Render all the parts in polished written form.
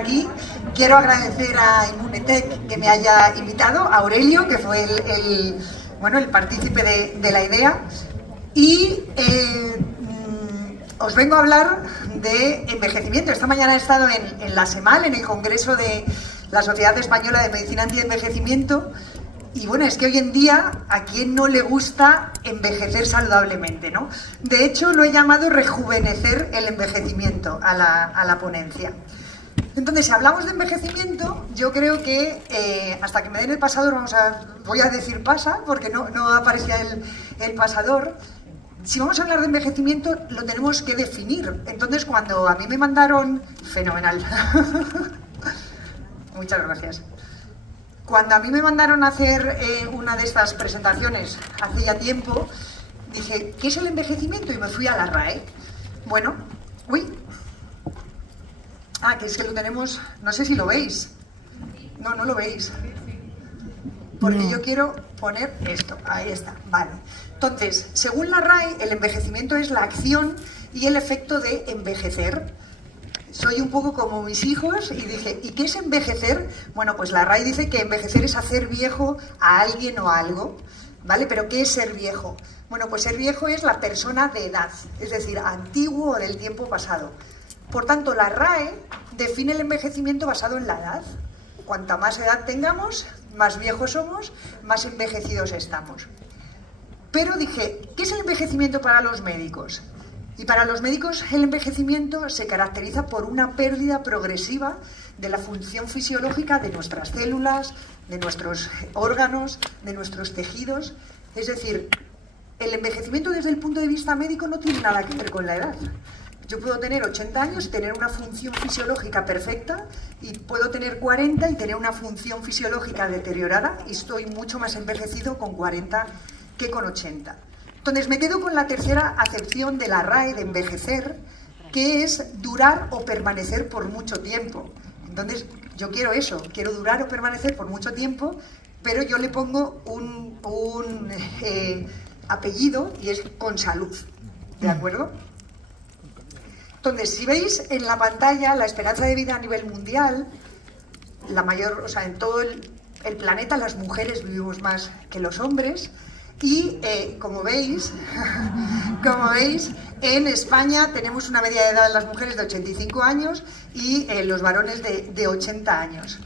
aquí. Quiero agradecer a Immunetec que me haya invitado, a Aurelio, que fue el partícipe de la idea. Y os vengo a hablar de envejecimiento. Esta mañana he estado en la SEMAL, en el Congreso de la Sociedad Española de Medicina Anti-Envejecimiento. Y bueno, es que hoy en día, ¿a quién no le gusta envejecer saludablemente, no? De hecho, lo he llamado rejuvenecer el envejecimiento a la ponencia. Entonces, si hablamos de envejecimiento, yo creo que hasta que me den el pasador, voy a decir pasa, porque no aparecía el pasador. Si vamos a hablar de envejecimiento, lo tenemos que definir. Entonces, cuando a mí me mandaron... Fenomenal. Muchas gracias. Cuando a mí me mandaron a hacer una de estas presentaciones hace ya tiempo, dije, ¿qué es el envejecimiento? Y me fui a la RAE. Bueno, que es que lo tenemos, no sé si lo veis. No lo veis. Porque yo quiero poner esto, ahí está, vale. Entonces, según la RAE, el envejecimiento es la acción y el efecto de envejecer. Soy un poco como mis hijos y dije, ¿y qué es envejecer? Bueno, pues la RAE dice que envejecer es hacer viejo a alguien o a algo, ¿vale? ¿Pero qué es ser viejo? Bueno, pues ser viejo es la persona de edad, es decir, antiguo o del tiempo pasado. Por tanto, la RAE define el envejecimiento basado en la edad. Cuanta más edad tengamos, más viejos somos, más envejecidos estamos. Pero dije, ¿qué es el envejecimiento para los médicos? Y para los médicos el envejecimiento se caracteriza por una pérdida progresiva de la función fisiológica de nuestras células, de nuestros órganos, de nuestros tejidos. Es decir, el envejecimiento desde el punto de vista médico no tiene nada que ver con la edad. Yo puedo tener 80 años y tener una función fisiológica perfecta, y puedo tener 40 y tener una función fisiológica deteriorada, y estoy mucho más envejecido con 40 que con 80. Entonces me quedo con la tercera acepción de la RAE de envejecer, que es durar o permanecer por mucho tiempo. Entonces yo quiero eso, quiero durar o permanecer por mucho tiempo, pero yo le pongo un apellido y es con salud, ¿de acuerdo? Entonces, si veis en la pantalla la esperanza de vida a nivel mundial, en todo el planeta las mujeres vivimos más que los hombres. Y como veis, en España tenemos una media de edad de las mujeres de 85 años y los varones de 80 años.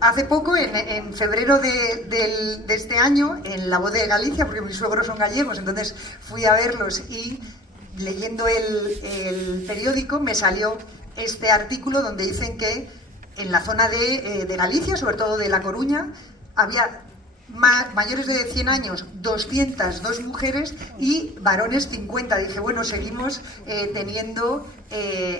Hace poco, en febrero de este año, en La Voz de Galicia, porque mis suegros son gallegos, entonces fui a verlos y leyendo el periódico me salió este artículo donde dicen que en la zona de Galicia, sobre todo de La Coruña, había mayores de 100 años 202 mujeres y varones 50. Dije, bueno, seguimos teniendo,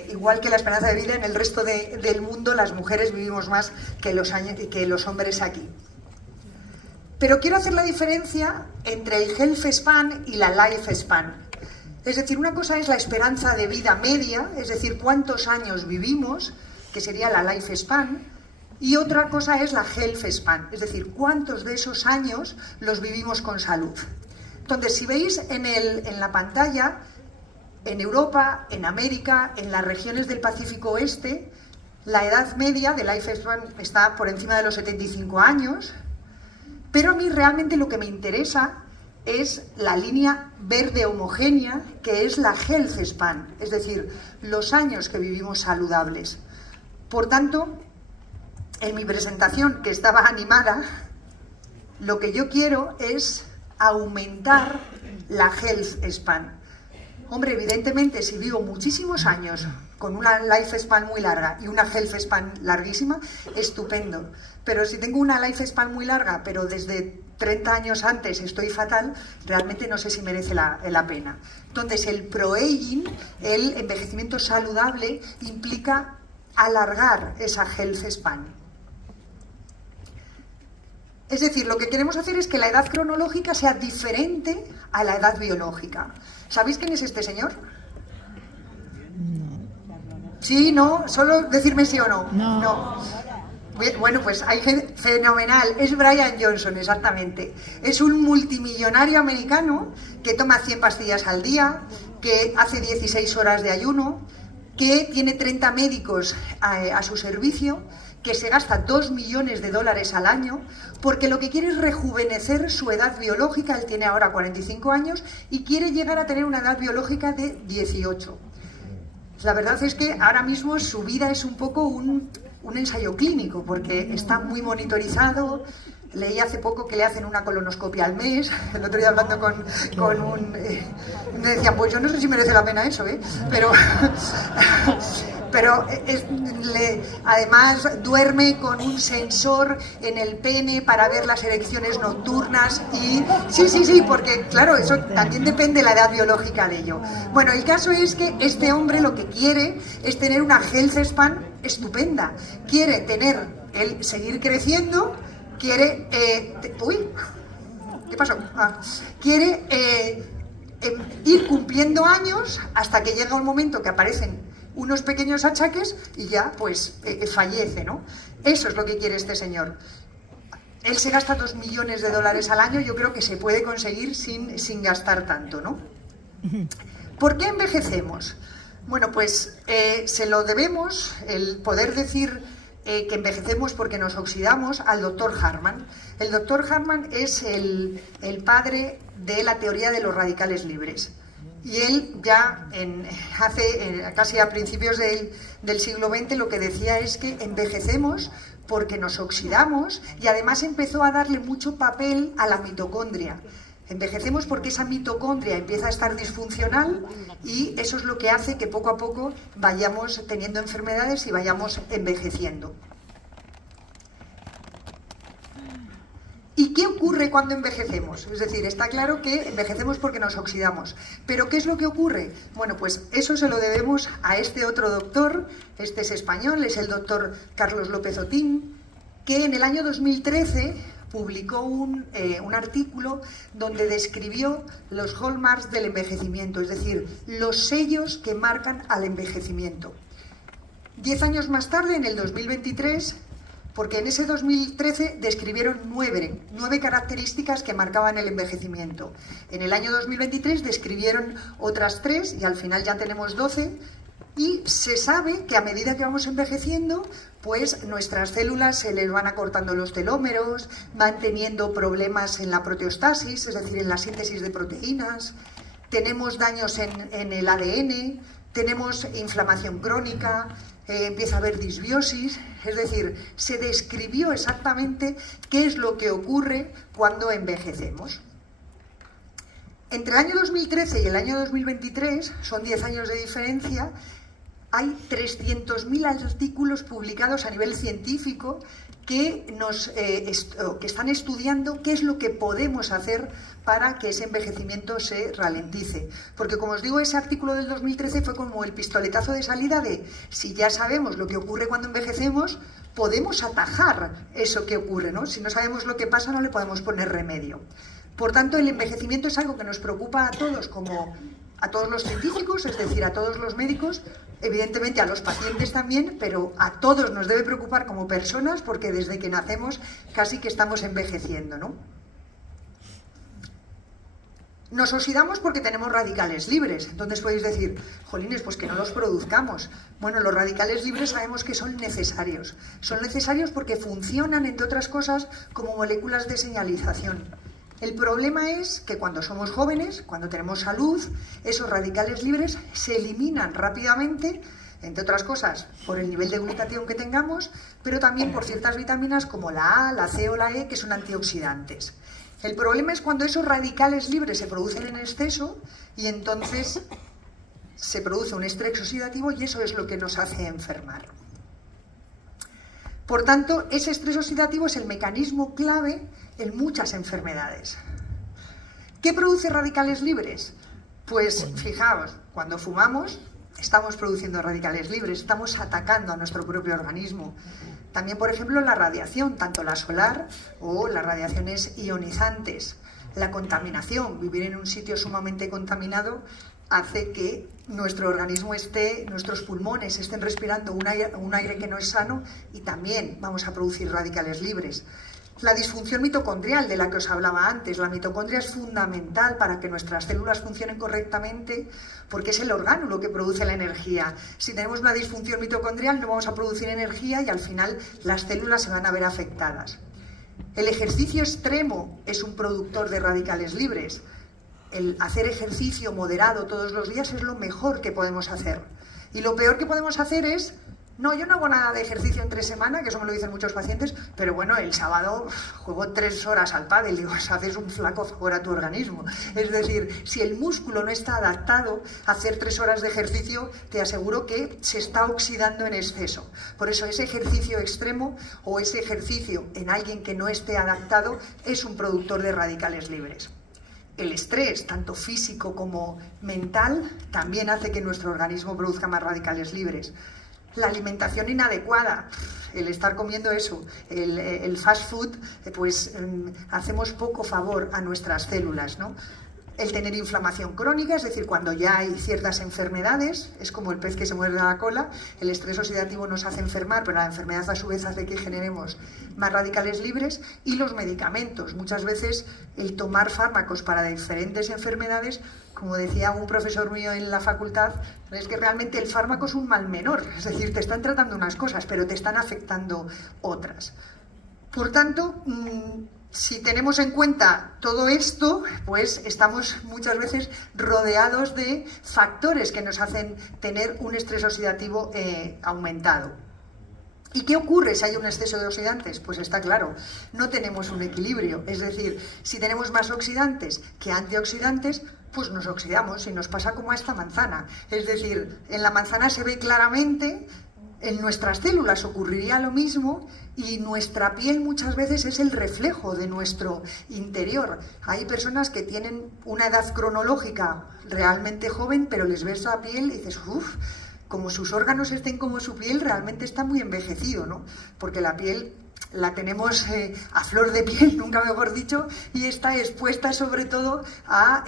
igual que la esperanza de vida en el resto del mundo, las mujeres vivimos más que los hombres aquí. Pero quiero hacer la diferencia entre el health span y la life span. Es decir, una cosa es la esperanza de vida media, es decir, cuántos años vivimos, que sería la life span, y otra cosa es la health span, es decir, cuántos de esos años los vivimos con salud. Entonces, si veis en la pantalla, en Europa, en América, en las regiones del Pacífico Oeste, la edad media de life span está por encima de los 75 años, pero a mí realmente lo que me interesa es la línea verde homogénea, que es la health span, es decir, los años que vivimos saludables. Por tanto, en mi presentación, que estaba animada, lo que yo quiero es aumentar la health span. Hombre, evidentemente, si vivo muchísimos años con una life span muy larga y una health span larguísima, estupendo. Pero si tengo una life span muy larga, pero desde 30 años antes estoy fatal, realmente no sé si merece la pena. Entonces, el pro-aging, el envejecimiento saludable, implica alargar esa health span. Es decir, lo que queremos hacer es que la edad cronológica sea diferente a la edad biológica. ¿Sabéis quién es este señor? ¿Sí? ¿No? ¿Solo decirme sí o no? No. Bueno, pues hay gente fenomenal. Es Brian Johnson, exactamente. Es un multimillonario americano que toma 100 pastillas al día, que hace 16 horas de ayuno, que tiene 30 médicos a su servicio, que se gasta $2 millones al año, porque lo que quiere es rejuvenecer su edad biológica. Él tiene ahora 45 años y quiere llegar a tener una edad biológica de 18. La verdad es que ahora mismo su vida es un poco un ensayo clínico, porque está muy monitorizado. Leí hace poco que le hacen una colonoscopia al mes. El otro día hablando con un... me decían, pues yo no sé si merece la pena eso, pero además duerme con un sensor en el pene para ver las erecciones nocturnas y... Sí, porque claro, eso también depende de la edad biológica de ello. Bueno, el caso es que este hombre lo que quiere es tener una health span estupenda. Quiere seguir creciendo, quiere... ¿qué pasó? Quiere ir cumpliendo años hasta que llega un momento que aparecen unos pequeños achaques y ya pues fallece, ¿no? Eso es lo que quiere este señor. Él se gasta $2 millones al año. Yo creo que se puede conseguir sin gastar tanto, ¿no? ¿Por qué envejecemos? Bueno, pues se lo debemos, el poder decir que envejecemos porque nos oxidamos, al doctor Hartmann. El doctor Hartmann es el padre de la teoría de los radicales libres. Y él ya casi a principios del siglo XX lo que decía es que envejecemos porque nos oxidamos, y además empezó a darle mucho papel a la mitocondria. Envejecemos porque esa mitocondria empieza a estar disfuncional y eso es lo que hace que poco a poco vayamos teniendo enfermedades y vayamos envejeciendo. ¿Y qué ocurre cuando envejecemos? Es decir, está claro que envejecemos porque nos oxidamos. ¿Pero qué es lo que ocurre? Bueno, pues eso se lo debemos a este otro doctor. Este es español, es el doctor Carlos López Otín, que en el año 2013 publicó un artículo donde describió los hallmarks del envejecimiento, es decir, los sellos que marcan al envejecimiento. 10 años más tarde, en el 2023... porque en ese 2013 describieron nueve características que marcaban el envejecimiento. En el año 2023 describieron otras 3 y al final ya tenemos 12, y se sabe que a medida que vamos envejeciendo, pues nuestras células se les van acortando los telómeros, van teniendo problemas en la proteostasis, es decir, en la síntesis de proteínas, tenemos daños en el ADN, tenemos inflamación crónica, empieza a haber disbiosis. Es decir, se describió exactamente qué es lo que ocurre cuando envejecemos. Entre el año 2013 y el año 2023, son 10 años de diferencia, hay 300.000 artículos publicados a nivel científico que están estudiando qué es lo que podemos hacer para que ese envejecimiento se ralentice. Porque, como os digo, ese artículo del 2013 fue como el pistoletazo de salida de, si ya sabemos lo que ocurre cuando envejecemos, podemos atajar eso que ocurre, ¿no? Si no sabemos lo que pasa, no le podemos poner remedio. Por tanto, el envejecimiento es algo que nos preocupa a todos, como a todos los científicos, es decir, a todos los médicos, evidentemente a los pacientes también, pero a todos nos debe preocupar como personas, porque desde que nacemos casi que estamos envejeciendo, ¿no? Nos oxidamos porque tenemos radicales libres. Entonces podéis decir, jolines, pues que no los produzcamos. Bueno, los radicales libres sabemos que son necesarios. Son necesarios porque funcionan, entre otras cosas, como moléculas de señalización. El problema es que cuando somos jóvenes, cuando tenemos salud, esos radicales libres se eliminan rápidamente, entre otras cosas, por el nivel de glutatión que tengamos, pero también por ciertas vitaminas como la A, la C o la E, que son antioxidantes. El problema es cuando esos radicales libres se producen en exceso y entonces se produce un estrés oxidativo y eso es lo que nos hace enfermar. Por tanto, ese estrés oxidativo es el mecanismo clave en muchas enfermedades. ¿Qué produce radicales libres? Pues fijaos, cuando fumamos estamos produciendo radicales libres, estamos atacando a nuestro propio organismo. También, por ejemplo, la radiación, tanto la solar o las radiaciones ionizantes. La contaminación, vivir en un sitio sumamente contaminado, hace que nuestro organismo nuestros pulmones estén respirando un aire que no es sano y también vamos a producir radicales libres. La disfunción mitocondrial de la que os hablaba antes. La mitocondria es fundamental para que nuestras células funcionen correctamente porque es el orgánulo que produce la energía. Si tenemos una disfunción mitocondrial no vamos a producir energía y al final las células se van a ver afectadas. El ejercicio extremo es un productor de radicales libres. El hacer ejercicio moderado todos los días es lo mejor que podemos hacer. Y lo peor que podemos hacer es... No, yo no hago nada de ejercicio entre semana, que eso me lo dicen muchos pacientes, pero bueno, el sábado juego 3 horas al pádel, digo, haces un flaco favor a tu organismo. Es decir, si el músculo no está adaptado a hacer 3 horas de ejercicio, te aseguro que se está oxidando en exceso. Por eso ese ejercicio extremo o ese ejercicio en alguien que no esté adaptado es un productor de radicales libres. El estrés, tanto físico como mental, también hace que nuestro organismo produzca más radicales libres. La alimentación inadecuada, el estar comiendo eso, el fast food, pues hacemos poco favor a nuestras células, ¿no? El tener inflamación crónica, es decir, cuando ya hay ciertas enfermedades, es como el pez que se muerde la cola, el estrés oxidativo nos hace enfermar, pero la enfermedad a su vez hace que generemos más radicales libres. Y los medicamentos, muchas veces el tomar fármacos para diferentes enfermedades, como decía un profesor mío en la facultad, es que realmente el fármaco es un mal menor, es decir, te están tratando unas cosas, pero te están afectando otras. Por tanto, si tenemos en cuenta todo esto, pues estamos muchas veces rodeados de factores que nos hacen tener un estrés oxidativo aumentado. ¿Y qué ocurre si hay un exceso de oxidantes? Pues está claro, no tenemos un equilibrio. Es decir, si tenemos más oxidantes que antioxidantes, pues nos oxidamos y nos pasa como a esta manzana. Es decir, en la manzana se ve claramente. En nuestras células ocurriría lo mismo y nuestra piel muchas veces es el reflejo de nuestro interior. Hay personas que tienen una edad cronológica realmente joven, pero les ves la piel y dices, uff, como sus órganos estén como su piel, realmente está muy envejecido, ¿no? Porque la piel la tenemos a flor de piel, nunca mejor dicho, y está expuesta sobre todo a,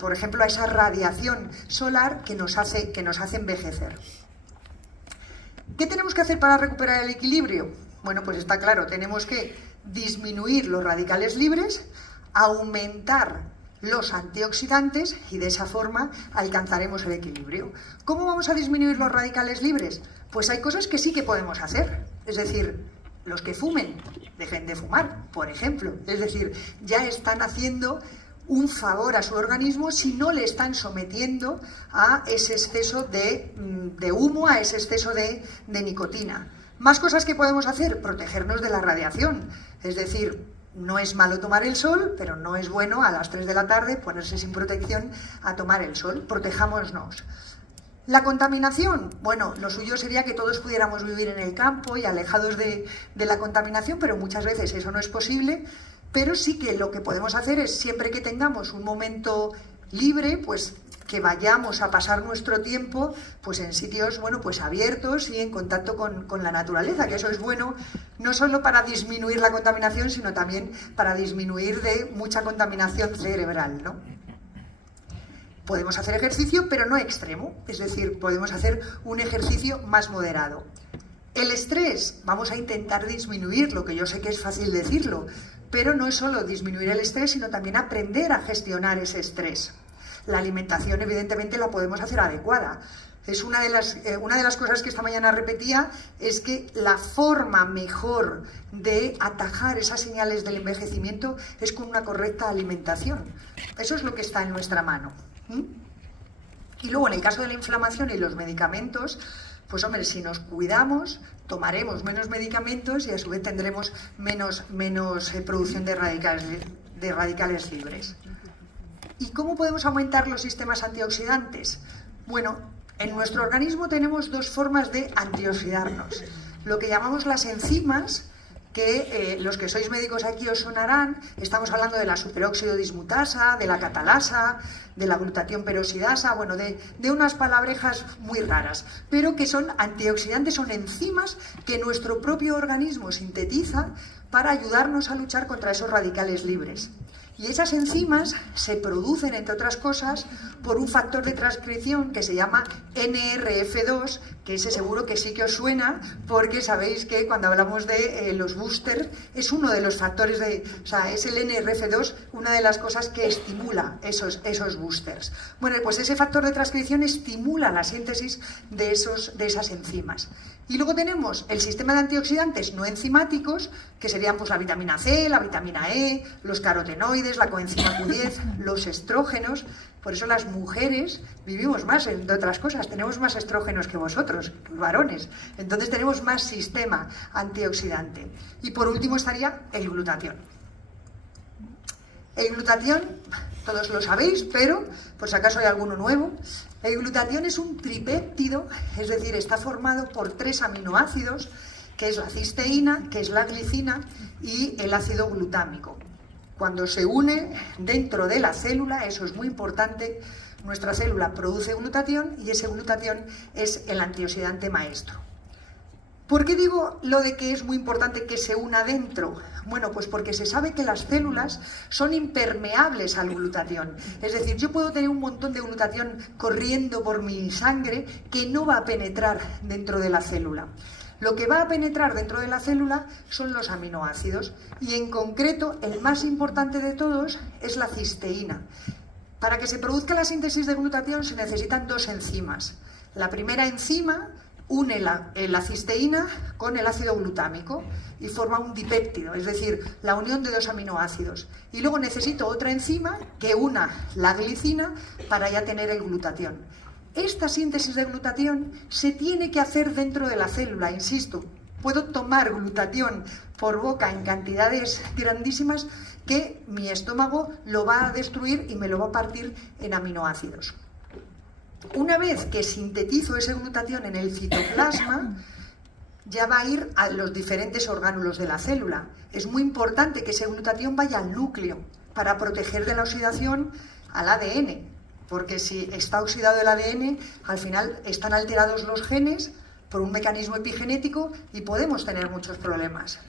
por ejemplo, a esa radiación solar que nos hace envejecer. ¿Qué tenemos que hacer para recuperar el equilibrio? Bueno, pues está claro, tenemos que disminuir los radicales libres, aumentar los antioxidantes y de esa forma alcanzaremos el equilibrio. ¿Cómo vamos a disminuir los radicales libres? Pues hay cosas que sí que podemos hacer, es decir, los que fumen, dejen de fumar, por ejemplo. Es decir, ya están haciendo un favor a su organismo si no le están sometiendo a ese exceso de humo, a ese exceso de nicotina. Más cosas que podemos hacer, protegernos de la radiación. Es decir, no es malo tomar el sol, pero no es bueno a las 3 de la tarde ponerse sin protección a tomar el sol. Protejámonos. La contaminación, bueno, lo suyo sería que todos pudiéramos vivir en el campo y alejados de la contaminación, pero muchas veces eso no es posible. Pero sí que lo que podemos hacer es, siempre que tengamos un momento libre, pues que vayamos a pasar nuestro tiempo pues en sitios, bueno, pues abiertos y en contacto con la naturaleza, que eso es bueno no solo para disminuir la contaminación, sino también para disminuir de mucha contaminación cerebral, ¿no? Podemos hacer ejercicio, pero no extremo, es decir, podemos hacer un ejercicio más moderado. El estrés, vamos a intentar disminuirlo, que yo sé que es fácil decirlo, pero no es solo disminuir el estrés, sino también aprender a gestionar ese estrés. La alimentación, evidentemente, la podemos hacer adecuada. Es una de las cosas que esta mañana repetía, es que la forma mejor de atajar esas señales del envejecimiento es con una correcta alimentación. Eso es lo que está en nuestra mano. Y luego, en el caso de la inflamación y los medicamentos, pues hombre, si nos cuidamos, tomaremos menos medicamentos y a su vez tendremos menos producción de radicales libres. ¿Y cómo podemos aumentar los sistemas antioxidantes? Bueno, en nuestro organismo tenemos dos formas de antioxidarnos. Lo que llamamos las enzimas, que los que sois médicos aquí os sonarán, estamos hablando de la superóxido dismutasa, de la catalasa, de la glutatión peroxidasa, bueno, de unas palabrejas muy raras, pero que son antioxidantes, son enzimas que nuestro propio organismo sintetiza para ayudarnos a luchar contra esos radicales libres. Y esas enzimas se producen, entre otras cosas, por un factor de transcripción que se llama NRF2, que ese seguro que sí que os suena, porque sabéis que cuando hablamos de los boosters, es uno de los factores o sea, es el NRF2 una de las cosas que estimula esos boosters. Bueno, pues ese factor de transcripción estimula la síntesis de esas enzimas. Y luego tenemos el sistema de antioxidantes no enzimáticos, que serían pues la vitamina C, la vitamina E, los carotenoides, la coenzima Q10, los estrógenos. Por eso las mujeres vivimos más, entre otras cosas, tenemos más estrógenos que vosotros, los varones. Entonces tenemos más sistema antioxidante. Y por último estaría el glutatión. El glutatión, todos lo sabéis, pero por si acaso hay alguno nuevo, el glutatión es un tripéptido, es decir, está formado por 3 aminoácidos, que es la cisteína, que es la glicina y el ácido glutámico. Cuando se une dentro de la célula, eso es muy importante, nuestra célula produce glutatión y ese glutatión es el antioxidante maestro. ¿Por qué digo lo de que es muy importante que se una dentro? Bueno, pues porque se sabe que las células son impermeables al glutatión. Es decir, yo puedo tener un montón de glutatión corriendo por mi sangre que no va a penetrar dentro de la célula. Lo que va a penetrar dentro de la célula son los aminoácidos y en concreto el más importante de todos es la cisteína. Para que se produzca la síntesis de glutatión se necesitan 2 enzimas. La primera enzima une la cisteína con el ácido glutámico y forma un dipéptido, es decir, la unión de 2 aminoácidos. Y luego necesito otra enzima que una la glicina para ya tener el glutatión. Esta síntesis de glutatión se tiene que hacer dentro de la célula, insisto. Puedo tomar glutatión por boca en cantidades grandísimas que mi estómago lo va a destruir y me lo va a partir en aminoácidos. Una vez que sintetizo ese glutatión en el citoplasma, ya va a ir a los diferentes orgánulos de la célula. Es muy importante que ese glutatión vaya al núcleo para proteger de la oxidación al ADN, porque si está oxidado el ADN, al final están alterados los genes por un mecanismo epigenético y podemos tener muchos problemas.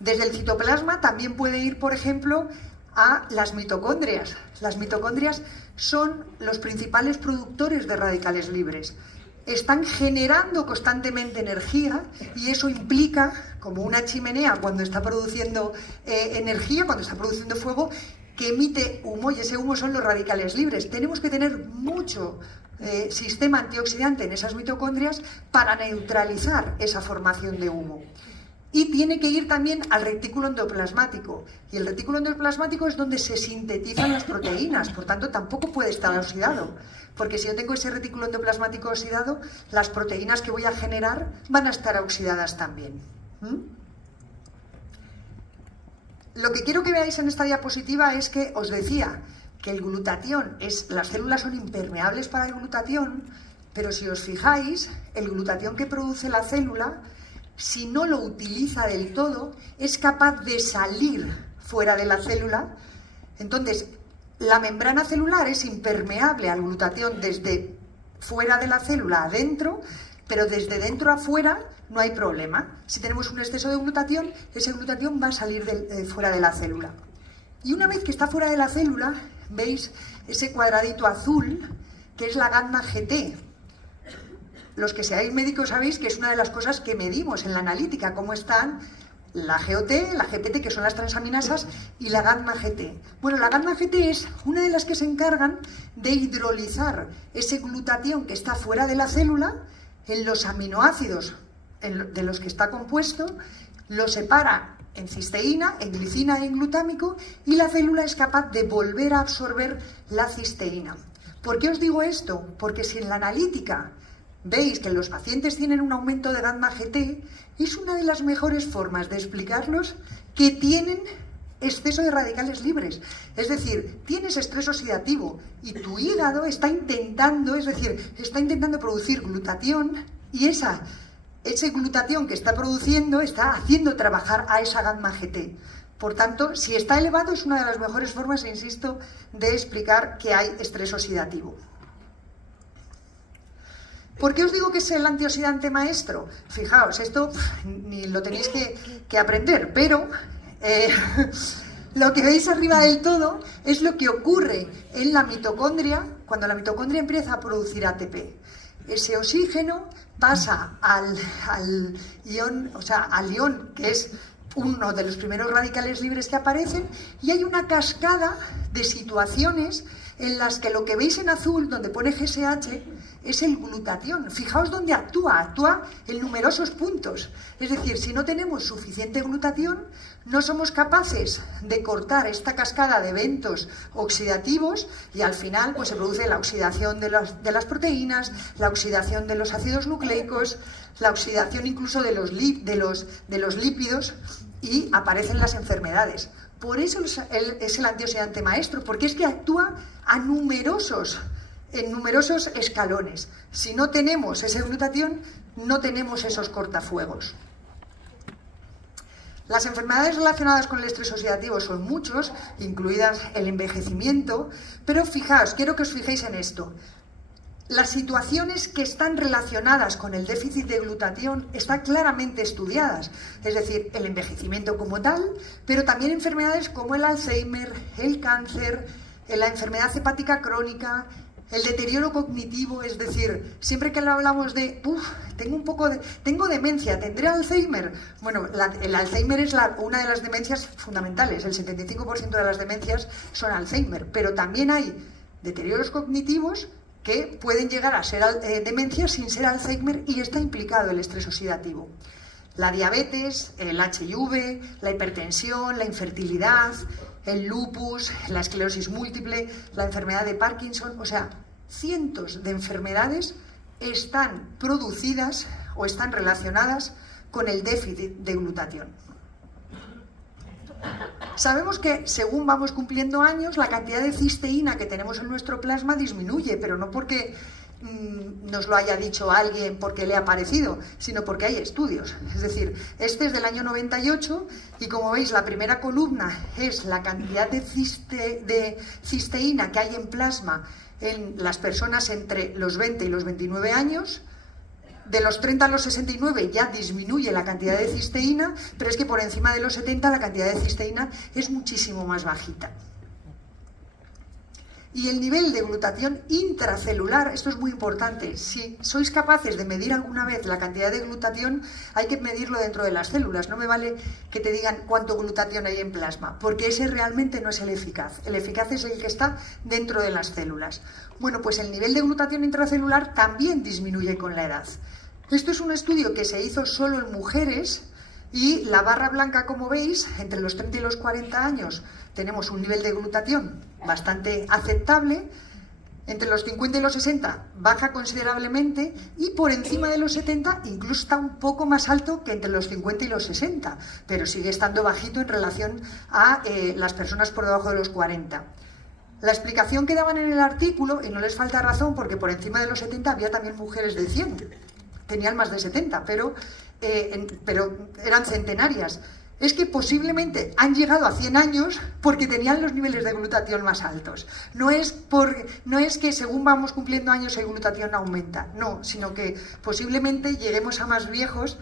Desde el citoplasma también puede ir, por ejemplo, a las mitocondrias. Las mitocondrias son los principales productores de radicales libres. Están generando constantemente energía y eso implica, como una chimenea cuando está produciendo energía, cuando está produciendo fuego, que emite humo y ese humo son los radicales libres. Tenemos que tener mucho sistema antioxidante en esas mitocondrias para neutralizar esa formación de humo. Y tiene que ir también al retículo endoplasmático. Y el retículo endoplasmático es donde se sintetizan las proteínas, por tanto tampoco puede estar oxidado. Porque si yo tengo ese retículo endoplasmático oxidado, las proteínas que voy a generar van a estar oxidadas también. Lo que quiero que veáis en esta diapositiva es que os decía que el glutatión, las células son impermeables para el glutatión, pero si os fijáis, el glutatión que produce la célula, si no lo utiliza del todo, es capaz de salir fuera de la célula. Entonces, la membrana celular es impermeable al glutatión desde fuera de la célula adentro, pero desde dentro a fuera no hay problema. Si tenemos un exceso de glutatión, ese glutatión va a salir fuera de la célula. Y una vez que está fuera de la célula, veis ese cuadradito azul, que es la gamma GT. Los que seáis médicos sabéis que es una de las cosas que medimos en la analítica, cómo están la GOT, la GPT, que son las transaminasas, y la gamma GT. Bueno, la gamma GT es una de las que se encargan de hidrolizar ese glutatión que está fuera de la célula en los aminoácidos de los que está compuesto, lo separa en cisteína, en glicina y en glutámico, y la célula es capaz de volver a absorber la cisteína. ¿Por qué os digo esto? Porque si en la analítica veis que los pacientes tienen un aumento de gamma GT, es una de las mejores formas de explicarlos que tienen exceso de radicales libres. Es decir, tienes estrés oxidativo y tu hígado está intentando producir glutatión y ese glutatión que está produciendo está haciendo trabajar a esa gamma GT. Por tanto, si está elevado es una de las mejores formas, insisto, de explicar que hay estrés oxidativo. ¿Por qué os digo que es el antioxidante maestro? Fijaos, esto ni lo tenéis que aprender, pero Lo que veis arriba del todo es lo que ocurre en la mitocondria cuando la mitocondria empieza a producir ATP. Ese oxígeno pasa al ion, o sea, al ion, que es uno de los primeros radicales libres que aparecen, y hay una cascada de situaciones en las que lo que veis en azul, donde pone GSH, es el glutatión. Fijaos dónde actúa en numerosos puntos. Es decir, si no tenemos suficiente glutatión, no somos capaces de cortar esta cascada de eventos oxidativos y al final pues se produce la oxidación de las proteínas, la oxidación de los ácidos nucleicos, la oxidación incluso de los lípidos y aparecen las enfermedades. Por eso es el antioxidante maestro, porque es que actúa en numerosos escalones. Si no tenemos ese glutatión, no tenemos esos cortafuegos. Las enfermedades relacionadas con el estrés oxidativo son muchos, incluidas el envejecimiento, pero fijaos, quiero que os fijéis en esto. Las situaciones que están relacionadas con el déficit de glutatión están claramente estudiadas, es decir, el envejecimiento como tal, pero también enfermedades como el Alzheimer, el cáncer, la enfermedad hepática crónica, el deterioro cognitivo, es decir, siempre que hablamos de, tengo demencia, ¿tendré Alzheimer? Bueno, el Alzheimer es una de las demencias fundamentales, el 75% de las demencias son Alzheimer, pero también hay deterioros cognitivos que pueden llegar a ser demencia sin ser Alzheimer y está implicado el estrés oxidativo. La diabetes, el HIV, la hipertensión, la infertilidad, el lupus, la esclerosis múltiple, la enfermedad de Parkinson, o sea, cientos de enfermedades están producidas o están relacionadas con el déficit de glutatión. Sabemos que según vamos cumpliendo años, la cantidad de cisteína que tenemos en nuestro plasma disminuye, pero no porque nos lo haya dicho alguien porque le ha parecido, sino porque hay estudios. Es decir, este es del año 98 y como veis la primera columna es la cantidad de cisteína que hay en plasma en las personas entre los 20 y los 29 años. De los 30 a los 69 ya disminuye la cantidad de cisteína, pero es que por encima de los 70 la cantidad de cisteína es muchísimo más bajita. Y el nivel de glutatión intracelular, esto es muy importante, si sois capaces de medir alguna vez la cantidad de glutatión, hay que medirlo dentro de las células, no me vale que te digan cuánto glutatión hay en plasma, porque ese realmente no es el eficaz es el que está dentro de las células. Bueno, pues el nivel de glutatión intracelular también disminuye con la edad. Esto es un estudio que se hizo solo en mujeres y la barra blanca, como veis, entre los 30 y los 40 años tenemos un nivel de glutatión bastante aceptable, entre los 50 y los 60 baja considerablemente y por encima de los 70 incluso está un poco más alto que entre los 50 y los 60, pero sigue estando bajito en relación a las personas por debajo de los 40. La explicación que daban en el artículo, y no les falta razón porque por encima de los 70 había también mujeres de 100, tenían más de 70, pero eran centenarias. Es que posiblemente han llegado a 100 años porque tenían los niveles de glutatión más altos. No es que según vamos cumpliendo años el glutatión aumenta, no, sino que posiblemente lleguemos a más viejos,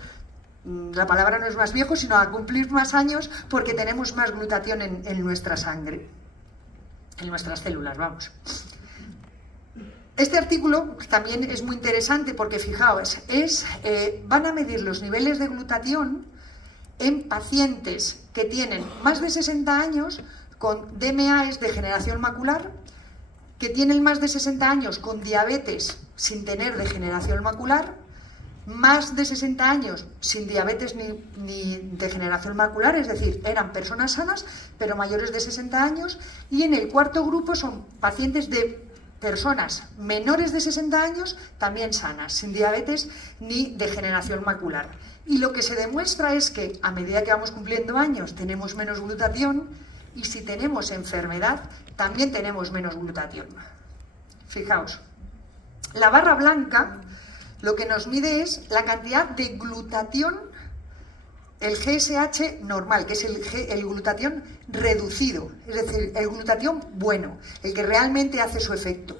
la palabra no es más viejos, sino a cumplir más años porque tenemos más glutatión en nuestra sangre, en nuestras células, vamos. Este artículo también es muy interesante porque, fijaos, van a medir los niveles de glutatión en pacientes que tienen más de 60 años con DMA, es degeneración macular, que tienen más de 60 años con diabetes sin tener degeneración macular, más de 60 años sin diabetes ni degeneración macular, es decir, eran personas sanas, pero mayores de 60 años, y en el cuarto grupo son pacientes de personas menores de 60 años, también sanas, sin diabetes ni degeneración macular. Y lo que se demuestra es que a medida que vamos cumpliendo años tenemos menos glutatión y si tenemos enfermedad también tenemos menos glutatión. Fijaos, la barra blanca lo que nos mide es la cantidad de glutatión, el GSH normal, que es el glutatión reducido, es decir, el glutatión bueno, el que realmente hace su efecto.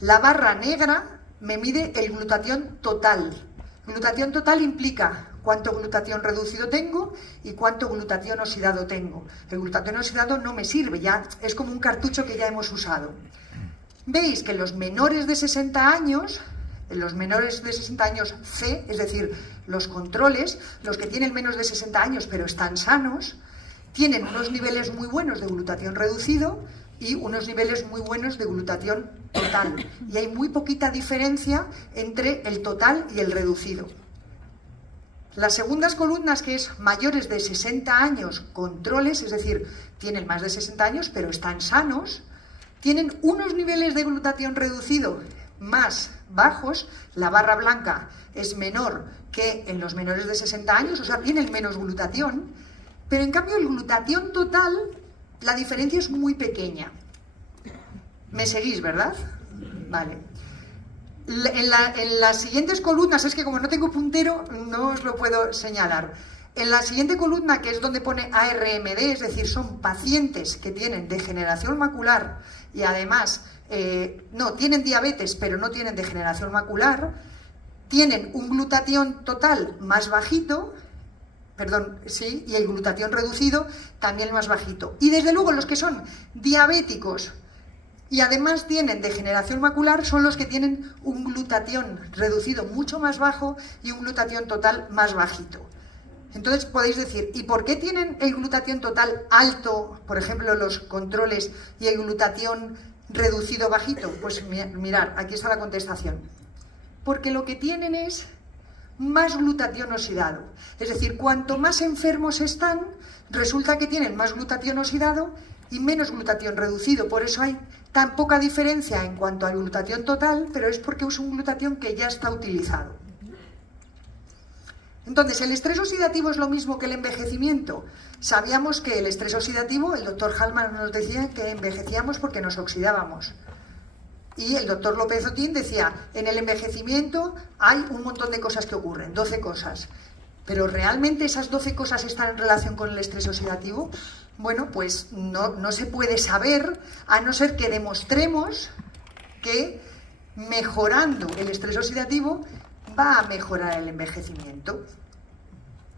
La barra negra me mide el glutatión total. Glutatión total implica cuánto glutatión reducido tengo y cuánto glutatión oxidado tengo. El glutatión oxidado no me sirve, ya es como un cartucho que ya hemos usado. Veis que los menores de 60 años, C, es decir, los controles, los que tienen menos de 60 años pero están sanos, tienen unos niveles muy buenos de glutatión reducido y unos niveles muy buenos de glutatión total. Y hay muy poquita diferencia entre el total y el reducido. Las segundas columnas, que es mayores de 60 años, controles, es decir, tienen más de 60 años pero están sanos, tienen unos niveles de glutatión reducido más bajos, la barra blanca es menor que en los menores de 60 años, o sea, tienen menos glutatión, pero en cambio el glutatión total, la diferencia es muy pequeña. ¿Me seguís, verdad? Vale. En las siguientes columnas, es que como no tengo puntero, no os lo puedo señalar. En la siguiente columna, que es donde pone ARMD, es decir, son pacientes que tienen degeneración macular y además, no, tienen diabetes, pero no tienen degeneración macular, tienen un glutatión total más bajito, y el glutatión reducido también más bajito. Y desde luego los que son diabéticos y además tienen degeneración macular son los que tienen un glutatión reducido mucho más bajo y un glutatión total más bajito. Entonces podéis decir, ¿y por qué tienen el glutatión total alto, por ejemplo, los controles, y el glutatión reducido bajito? Pues mirad, aquí está la contestación. Porque lo que tienen es más glutatión oxidado. Es decir, cuanto más enfermos están, resulta que tienen más glutatión oxidado y menos glutatión reducido. Por eso hay tan poca diferencia en cuanto al glutatión total, pero es porque es un glutatión que ya está utilizado. Entonces, ¿el estrés oxidativo es lo mismo que el envejecimiento? Sabíamos que el estrés oxidativo, el doctor Hallman nos decía que envejecíamos porque nos oxidábamos. Y el doctor López Otín decía, en el envejecimiento hay un montón de cosas que ocurren, 12 cosas. ¿Pero realmente esas 12 cosas están en relación con el estrés oxidativo? Bueno, pues no se puede saber, a no ser que demostremos que mejorando el estrés oxidativo va a mejorar el envejecimiento.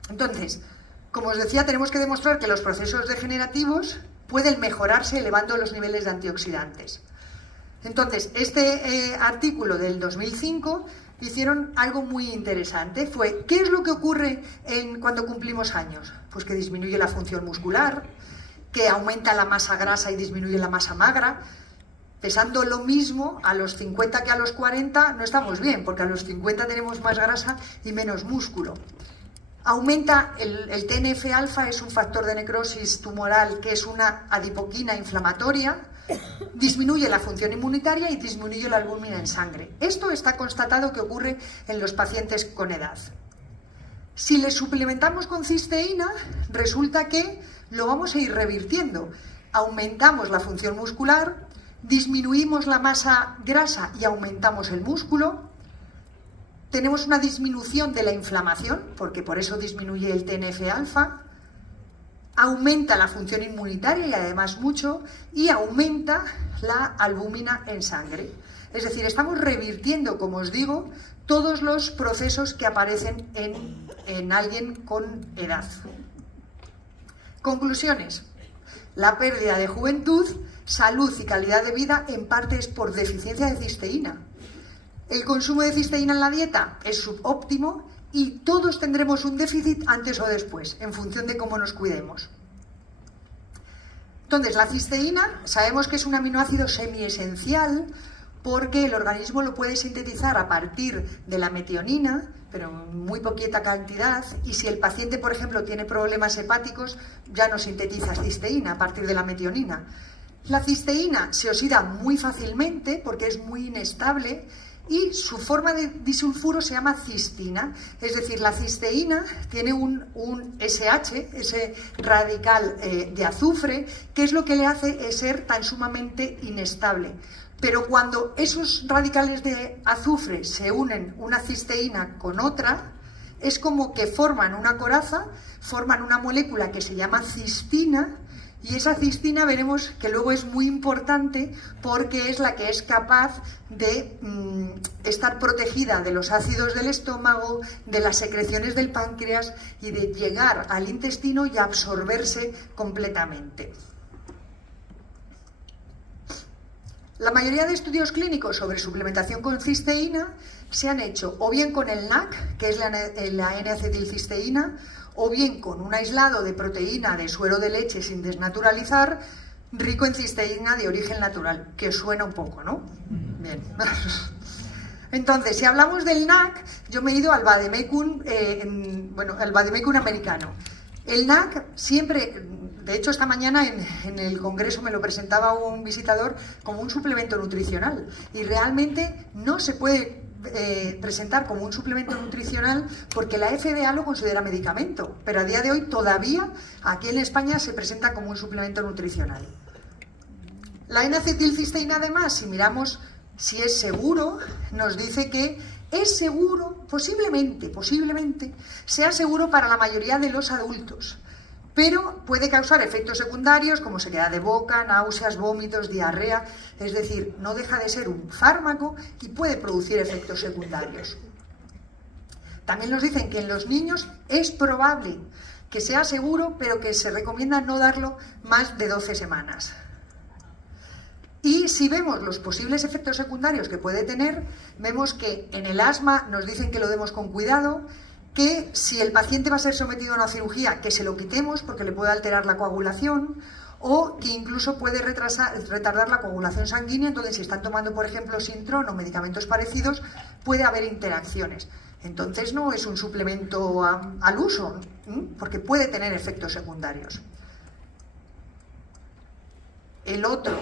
Entonces, como os decía, tenemos que demostrar que los procesos degenerativos pueden mejorarse elevando los niveles de antioxidantes. Entonces, este artículo del 2005 hicieron algo muy interesante. Fue, ¿qué es lo que ocurre cuando cumplimos años? Pues que disminuye la función muscular, que aumenta la masa grasa y disminuye la masa magra. Pesando lo mismo a los 50 que a los 40 no estamos bien, porque a los 50 tenemos más grasa y menos músculo. Aumenta el TNF-alfa, es un factor de necrosis tumoral que es una adipoquina inflamatoria, disminuye la función inmunitaria y disminuye la albúmina en sangre. Esto está constatado que ocurre en los pacientes con edad. Si le suplementamos con cisteína, resulta que lo vamos a ir revirtiendo. Aumentamos la función muscular, disminuimos la masa grasa y aumentamos el músculo. Tenemos una disminución de la inflamación, porque por eso disminuye el TNF-alfa. Aumenta la función inmunitaria y además mucho, y aumenta la albúmina en sangre. Es decir, estamos revirtiendo, como os digo, todos los procesos que aparecen en alguien con edad. Conclusiones. La pérdida de juventud, salud y calidad de vida en parte es por deficiencia de cisteína. El consumo de cisteína en la dieta es subóptimo y todos tendremos un déficit antes o después, en función de cómo nos cuidemos. Entonces, la cisteína sabemos que es un aminoácido semiesencial porque el organismo lo puede sintetizar a partir de la metionina, pero en muy poquita cantidad, y si el paciente, por ejemplo, tiene problemas hepáticos, ya no sintetiza cisteína a partir de la metionina. La cisteína se oxida muy fácilmente porque es muy inestable y su forma de disulfuro se llama cistina, es decir, la cisteína tiene un SH, ese radical de azufre, que es lo que le hace ser tan sumamente inestable. Pero cuando esos radicales de azufre se unen una cisteína con otra, es como que forman una coraza, forman una molécula que se llama cistina, Y esa cistina veremos que luego es muy importante porque es la que es capaz de estar protegida de los ácidos del estómago, de las secreciones del páncreas y de llegar al intestino y absorberse completamente. La mayoría de estudios clínicos sobre suplementación con cisteína se han hecho o bien con el NAC, que es la N-acetilcisteína, o bien con un aislado de proteína de suero de leche sin desnaturalizar, rico en cisteína de origen natural, que os suena un poco, ¿no? Bien. Entonces, si hablamos del NAC, yo me he ido al vademecum, al vademecum americano. El NAC siempre, de hecho esta mañana en el congreso me lo presentaba un visitador como un suplemento nutricional y realmente no se puede presentar como un suplemento nutricional porque la FDA lo considera medicamento, pero a día de hoy todavía aquí en España se presenta como un suplemento nutricional. La N-acetilcisteína además, si miramos si es seguro, nos dice que es seguro, posiblemente sea seguro para la mayoría de los adultos, pero puede causar efectos secundarios como sequedad de boca, náuseas, vómitos, diarrea, es decir, no deja de ser un fármaco y puede producir efectos secundarios. También nos dicen que en los niños es probable que sea seguro, pero que se recomienda no darlo más de 12 semanas. Y si vemos los posibles efectos secundarios que puede tener, vemos que en el asma nos dicen que lo demos con cuidado, que si el paciente va a ser sometido a una cirugía, que se lo quitemos porque le puede alterar la coagulación o que incluso puede retardar la coagulación sanguínea. Entonces, si están tomando, por ejemplo, Sintrom o medicamentos parecidos, puede haber interacciones. Entonces, no es un suplemento al uso, porque puede tener efectos secundarios. El otro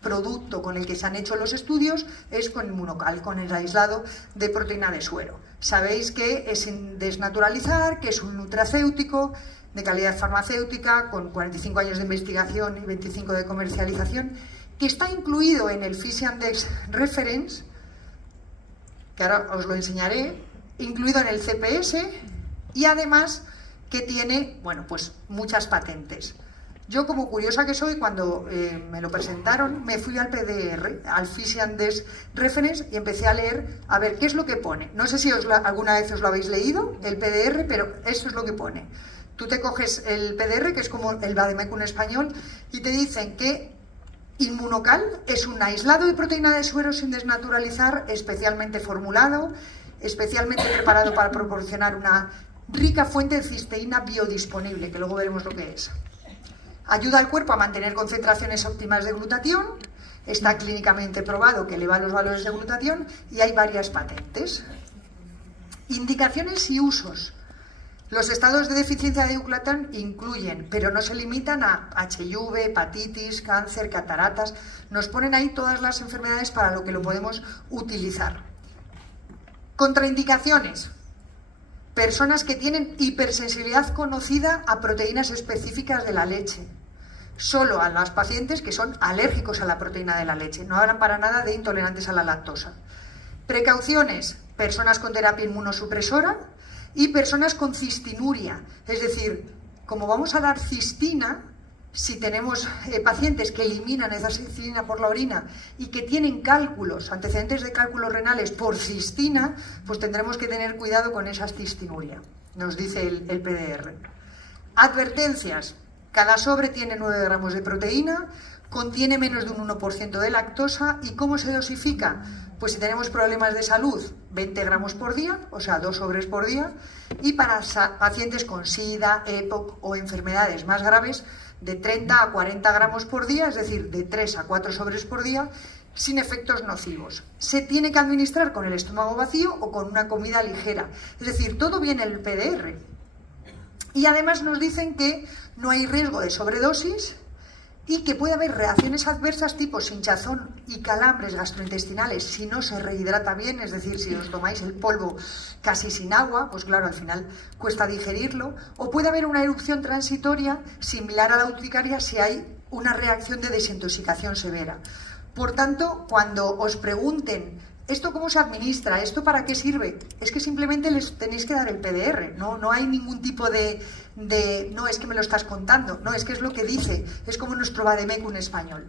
producto con el que se han hecho los estudios es con Immunocal, con el aislado de proteína de suero. Sabéis que es sin desnaturalizar, que es un nutracéutico de calidad farmacéutica, con 45 años de investigación y 25 de comercialización, que está incluido en el Fish and Dex Reference, que ahora os lo enseñaré, incluido en el CPS y además que tiene, pues muchas patentes. Yo, como curiosa que soy, cuando me lo presentaron, me fui al PDR, al Fish and Dex Reference, y empecé a leer, a ver qué es lo que pone. No sé si alguna vez os lo habéis leído, el PDR, pero eso es lo que pone. Tú te coges el PDR, que es como el vademecum español, y te dicen que Immunocal es un aislado de proteína de suero sin desnaturalizar, especialmente formulado, especialmente preparado para proporcionar una rica fuente de cisteína biodisponible, que luego veremos lo que es. Ayuda al cuerpo a mantener concentraciones óptimas de glutatión, está clínicamente probado que eleva los valores de glutatión y hay varias patentes. Indicaciones y usos. Los estados de deficiencia de glutatión incluyen, pero no se limitan a HIV, hepatitis, cáncer, cataratas. Nos ponen ahí todas las enfermedades para lo que lo podemos utilizar. Contraindicaciones. Personas que tienen hipersensibilidad conocida a proteínas específicas de la leche. Solo a los pacientes que son alérgicos a la proteína de la leche. No hablan para nada de intolerantes a la lactosa. Precauciones. Personas con terapia inmunosupresora y personas con cistinuria. Es decir, como vamos a dar cistina, si tenemos pacientes que eliminan esa cistina por la orina y que tienen cálculos, antecedentes de cálculos renales por cistina, pues tendremos que tener cuidado con esa cistinuria, nos dice el PDR. Advertencias. Cada sobre tiene 9 gramos de proteína, contiene menos de un 1% de lactosa. ¿Y cómo se dosifica? Pues si tenemos problemas de salud, 20 gramos por día, o sea, 2 sobres por día. Y para pacientes con SIDA, EPOC o enfermedades más graves, de 30 a 40 gramos por día, es decir, de 3 a 4 sobres por día, sin efectos nocivos. Se tiene que administrar con el estómago vacío o con una comida ligera. Es decir, todo viene en el PDR. Y además nos dicen que no hay riesgo de sobredosis y que puede haber reacciones adversas tipo hinchazón y calambres gastrointestinales si no se rehidrata bien, es decir, si os tomáis el polvo casi sin agua, pues claro, al final cuesta digerirlo, o puede haber una erupción transitoria similar a la urticaria si hay una reacción de desintoxicación severa. Por tanto, cuando os pregunten ¿Esto cómo se administra? ¿Esto para qué sirve? Es que simplemente les tenéis que dar el PDR, no hay ningún tipo de no, es que me lo estás contando, no, es que es lo que dice, es como nuestro vademecum español.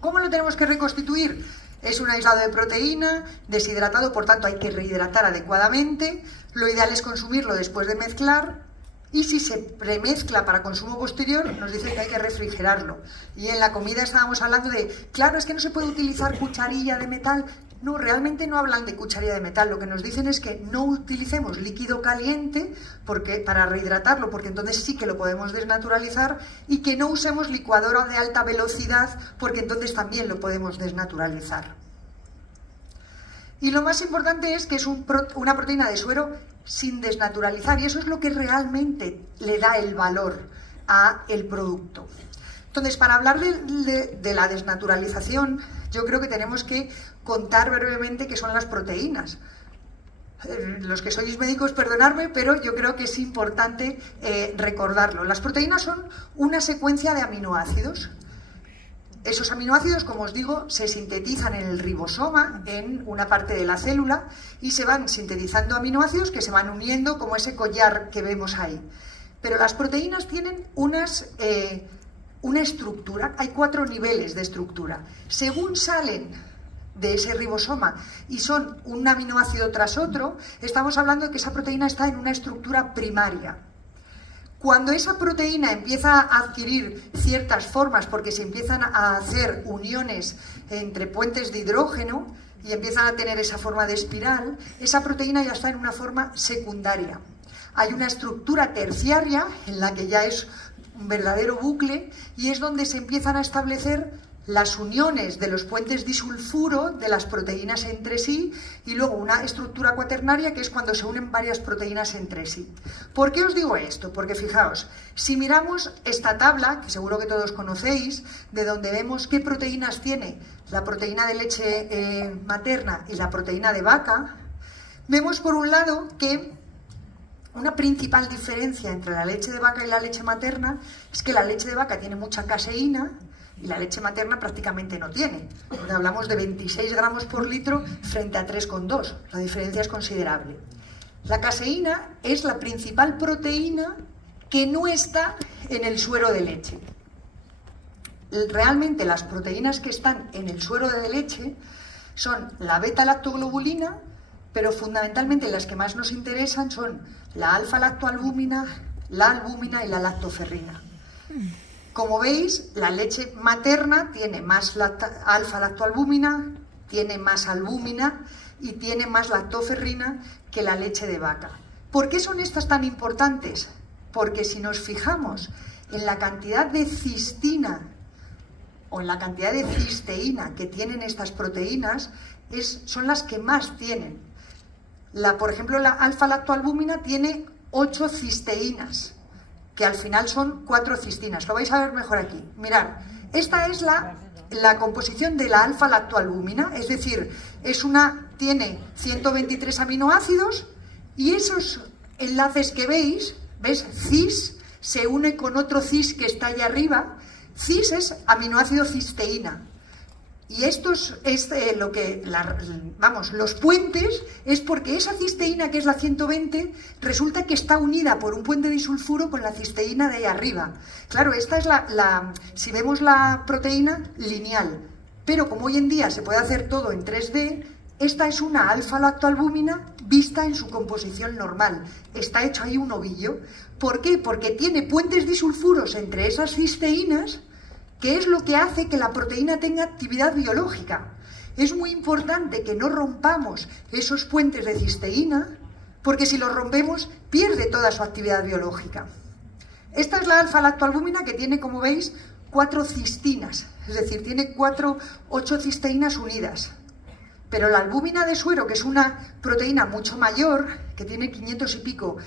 ¿Cómo lo tenemos que reconstituir? Es un aislado de proteína, deshidratado, por tanto hay que rehidratar adecuadamente, lo ideal es consumirlo después de mezclar, y si se premezcla para consumo posterior, nos dicen que hay que refrigerarlo. Y en la comida estábamos hablando de, claro, es que no se puede utilizar cucharilla de metal. No, realmente no hablan de cucharilla de metal. Lo que nos dicen es que no utilicemos líquido caliente para rehidratarlo, porque entonces sí que lo podemos desnaturalizar, y que no usemos licuadora de alta velocidad, porque entonces también lo podemos desnaturalizar. Y lo más importante es que es una proteína de suero sin desnaturalizar, y eso es lo que realmente le da el valor al producto. Entonces, para hablar de la desnaturalización, yo creo que tenemos que contar brevemente qué son las proteínas. Los que sois médicos, perdonadme, pero yo creo que es importante recordarlo. Las proteínas son una secuencia de aminoácidos. Esos aminoácidos, como os digo, se sintetizan en el ribosoma, en una parte de la célula, y se van sintetizando aminoácidos que se van uniendo como ese collar que vemos ahí. Pero las proteínas tienen una estructura, hay 4 niveles de estructura. Según salen de ese ribosoma y son un aminoácido tras otro, estamos hablando de que esa proteína está en una estructura primaria. Cuando esa proteína empieza a adquirir ciertas formas, porque se empiezan a hacer uniones entre puentes de hidrógeno y empiezan a tener esa forma de espiral, esa proteína ya está en una forma secundaria. Hay una estructura terciaria en la que ya es un verdadero bucle, y es donde se empiezan a establecer las uniones de los puentes disulfuro de las proteínas entre sí, y luego una estructura cuaternaria, que es cuando se unen varias proteínas entre sí. ¿Por qué os digo esto? Porque fijaos, si miramos esta tabla, que seguro que todos conocéis, de donde vemos qué proteínas tiene la proteína de leche materna y la proteína de vaca, vemos por un lado que una principal diferencia entre la leche de vaca y la leche materna es que la leche de vaca tiene mucha caseína y la leche materna prácticamente no tiene. Donde hablamos de 26 gramos por litro frente a 3,2. La diferencia es considerable. La caseína es la principal proteína que no está en el suero de leche. Realmente las proteínas que están en el suero de leche son la beta-lactoglobulina, pero fundamentalmente las que más nos interesan son la alfa-lactoalbúmina, la albúmina y la lactoferrina. Como veis, la leche materna tiene más alfa-lactoalbúmina, tiene más albúmina y tiene más lactoferrina que la leche de vaca. ¿Por qué son estas tan importantes? Porque si nos fijamos en la cantidad de cistina o en la cantidad de cisteína que tienen estas proteínas, son las que más tienen. Por ejemplo, la alfa-lactoalbúmina tiene 8 cisteínas, que al final son 4 cistinas. Lo vais a ver mejor aquí. Mirad, esta es la composición de la alfa-lactoalbúmina, es decir, tiene 123 aminoácidos, y esos enlaces que veis, ¿ves? Cis se une con otro cis que está allá arriba. Cis es aminoácido cisteína. Y esto es los puentes, es porque esa cisteína, que es la 120, resulta que está unida por un puente disulfuro con la cisteína de ahí arriba. Claro, esta es si vemos la proteína lineal, pero como hoy en día se puede hacer todo en 3D, esta es una alfa-lactoalbúmina vista en su composición normal. Está hecho ahí un ovillo. ¿Por qué? Porque tiene puentes disulfuros entre esas cisteínas, que es lo que hace que la proteína tenga actividad biológica. Es muy importante que no rompamos esos puentes de cisteína, porque si los rompemos, pierde toda su actividad biológica. Esta es la alfa-lactoalbúmina, que tiene, como veis, 4 cistinas, es decir, tiene 8 cisteínas unidas. Pero la albúmina de suero, que es una proteína mucho mayor, que tiene 500 y pico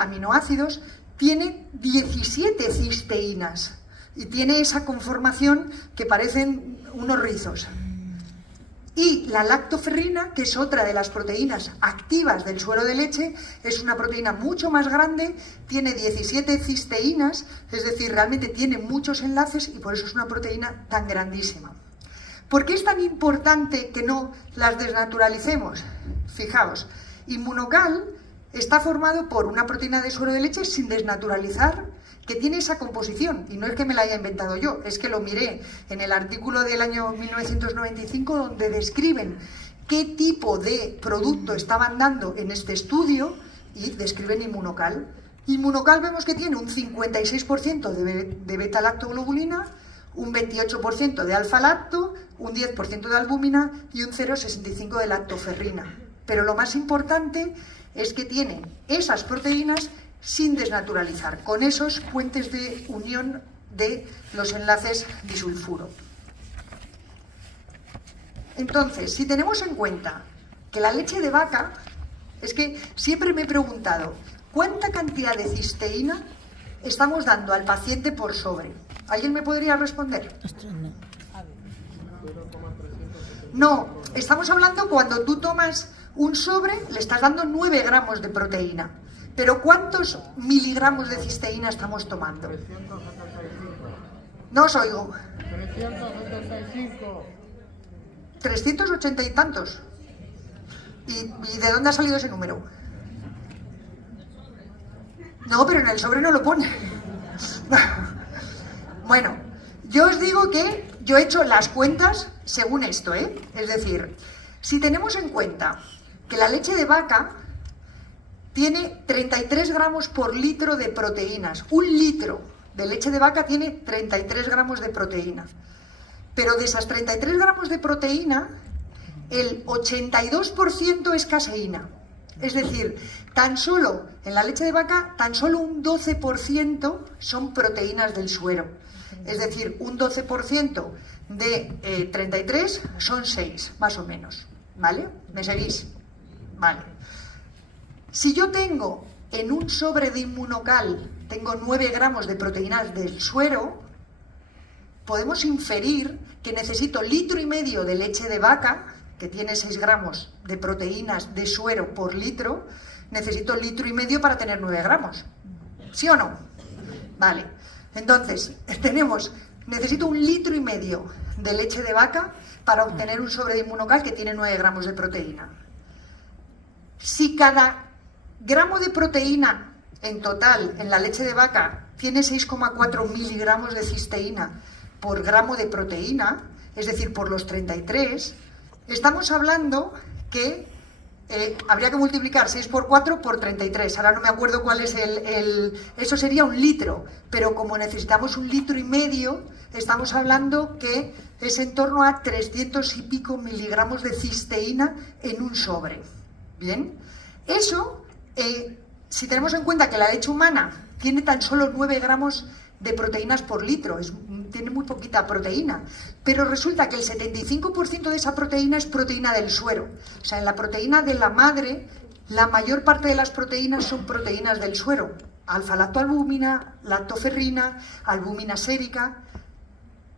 aminoácidos, tiene 17 cisteínas. Y tiene esa conformación que parecen unos rizos. Y la lactoferrina, que es otra de las proteínas activas del suero de leche, es una proteína mucho más grande, tiene 17 cisteínas, es decir, realmente tiene muchos enlaces, y por eso es una proteína tan grandísima. ¿Por qué es tan importante que no las desnaturalicemos? Fijaos, Inmunocal está formado por una proteína de suero de leche sin desnaturalizar, que tiene esa composición, y no es que me la haya inventado yo, es que lo miré en el artículo del año 1995 donde describen qué tipo de producto estaban dando en este estudio y describen Inmunocal. Inmunocal vemos que tiene un 56% de beta-lactoglobulina, un 28% de alfa-lacto, un 10% de albúmina y un 0,65% de lactoferrina. Pero lo más importante es que tiene esas proteínas sin desnaturalizar, con esos puentes de unión de los enlaces disulfuro. Entonces, si tenemos en cuenta que la leche de vaca, es que siempre me he preguntado, ¿cuánta cantidad de cisteína estamos dando al paciente por sobre? ¿Alguien me podría responder? No, estamos hablando cuando tú tomas un sobre, le estás dando 9 gramos de proteína. Pero ¿cuántos miligramos de cisteína estamos tomando? 375. No os oigo. 375. 380 y tantos. ¿Y de dónde ha salido ese número? No, pero en el sobre no lo pone. Bueno, yo os digo que yo he hecho las cuentas según esto, ¿eh? Es decir, si tenemos en cuenta que la leche de vaca tiene 33 gramos por litro de proteínas. Un litro de leche de vaca tiene 33 gramos de proteína. Pero de esas 33 gramos de proteína, el 82% es caseína. Es decir, tan solo en la leche de vaca, tan solo un 12% son proteínas del suero. Es decir, un 12% de 33 son 6, más o menos. ¿Vale? ¿Me seguís? Vale. Si yo tengo en un sobre de Inmunocal, tengo 9 gramos de proteínas del suero, podemos inferir que necesito 1,5 litros de leche de vaca, que tiene 6 gramos de proteínas de suero por litro, necesito 1,5 litros para tener 9 gramos. ¿Sí o no? Vale. Entonces, necesito 1,5 litros de leche de vaca para obtener un sobre de Inmunocal que tiene 9 gramos de proteína. Si cada gramo de proteína en total en la leche de vaca tiene 6,4 miligramos de cisteína por gramo de proteína, es decir, por los 33, estamos hablando que habría que multiplicar 6 por 4 por 33. Ahora no me acuerdo cuál es eso sería 1 litro, pero como necesitamos 1,5 litros, estamos hablando que es en torno a 300 y pico miligramos de cisteína en un sobre. ¿Bien? Eso, si tenemos en cuenta que la leche humana tiene tan solo 9 gramos de proteínas por litro, tiene muy poquita proteína, pero resulta que el 75% de esa proteína es proteína del suero. O sea, en la proteína de la madre, la mayor parte de las proteínas son proteínas del suero. Alfa-lactoalbúmina, lactoferrina, albúmina sérica.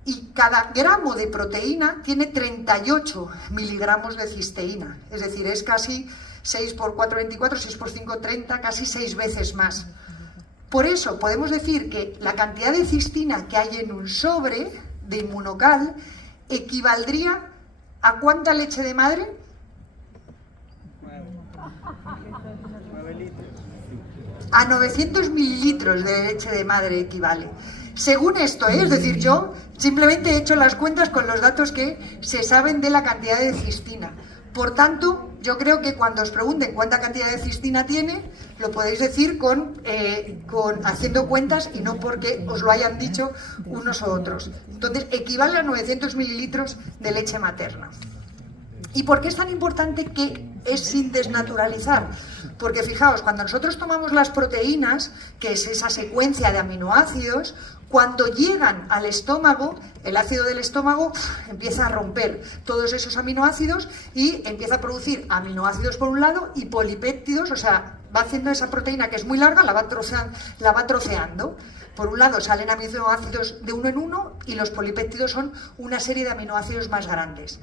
Y cada gramo de proteína tiene 38 miligramos de cisteína. Es decir, es casi 6 por 4, 24, 6 por 5, 30, casi 6 veces más. Por eso podemos decir que la cantidad de cisteína que hay en un sobre de Inmunocal equivaldría ¿a cuánta leche de madre? 9 litros. A 900 mililitros de leche de madre equivale. Según esto, es decir, yo simplemente he hecho las cuentas con los datos que se saben de la cantidad de cisteína. Por tanto, yo creo que cuando os pregunten cuánta cantidad de cisteína tiene, lo podéis decir haciendo cuentas y no porque os lo hayan dicho unos u otros. Entonces, equivale a 900 mililitros de leche materna. ¿Y por qué es tan importante que es sin desnaturalizar? Porque fijaos, cuando nosotros tomamos las proteínas, que es esa secuencia de aminoácidos, cuando llegan al estómago, el ácido del estómago empieza a romper todos esos aminoácidos y empieza a producir aminoácidos por un lado y polipéptidos, o sea, va haciendo esa proteína que es muy larga, la va troceando. Por un lado salen aminoácidos de uno en uno y los polipéptidos son una serie de aminoácidos más grandes.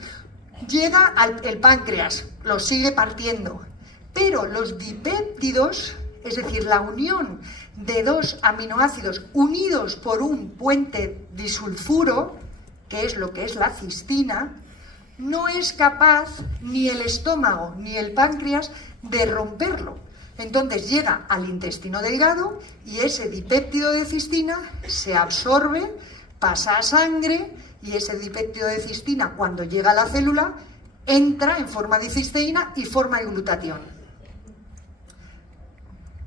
Llega el páncreas, los sigue partiendo, pero los dipéptidos, es decir, la unión de dos aminoácidos unidos por un puente disulfuro, que es lo que es la cistina, no es capaz ni el estómago ni el páncreas de romperlo. Entonces llega al intestino delgado y ese dipéptido de cistina se absorbe, pasa a sangre y ese dipéptido de cistina, cuando llega a la célula, entra en forma de cisteína y forma el glutatión.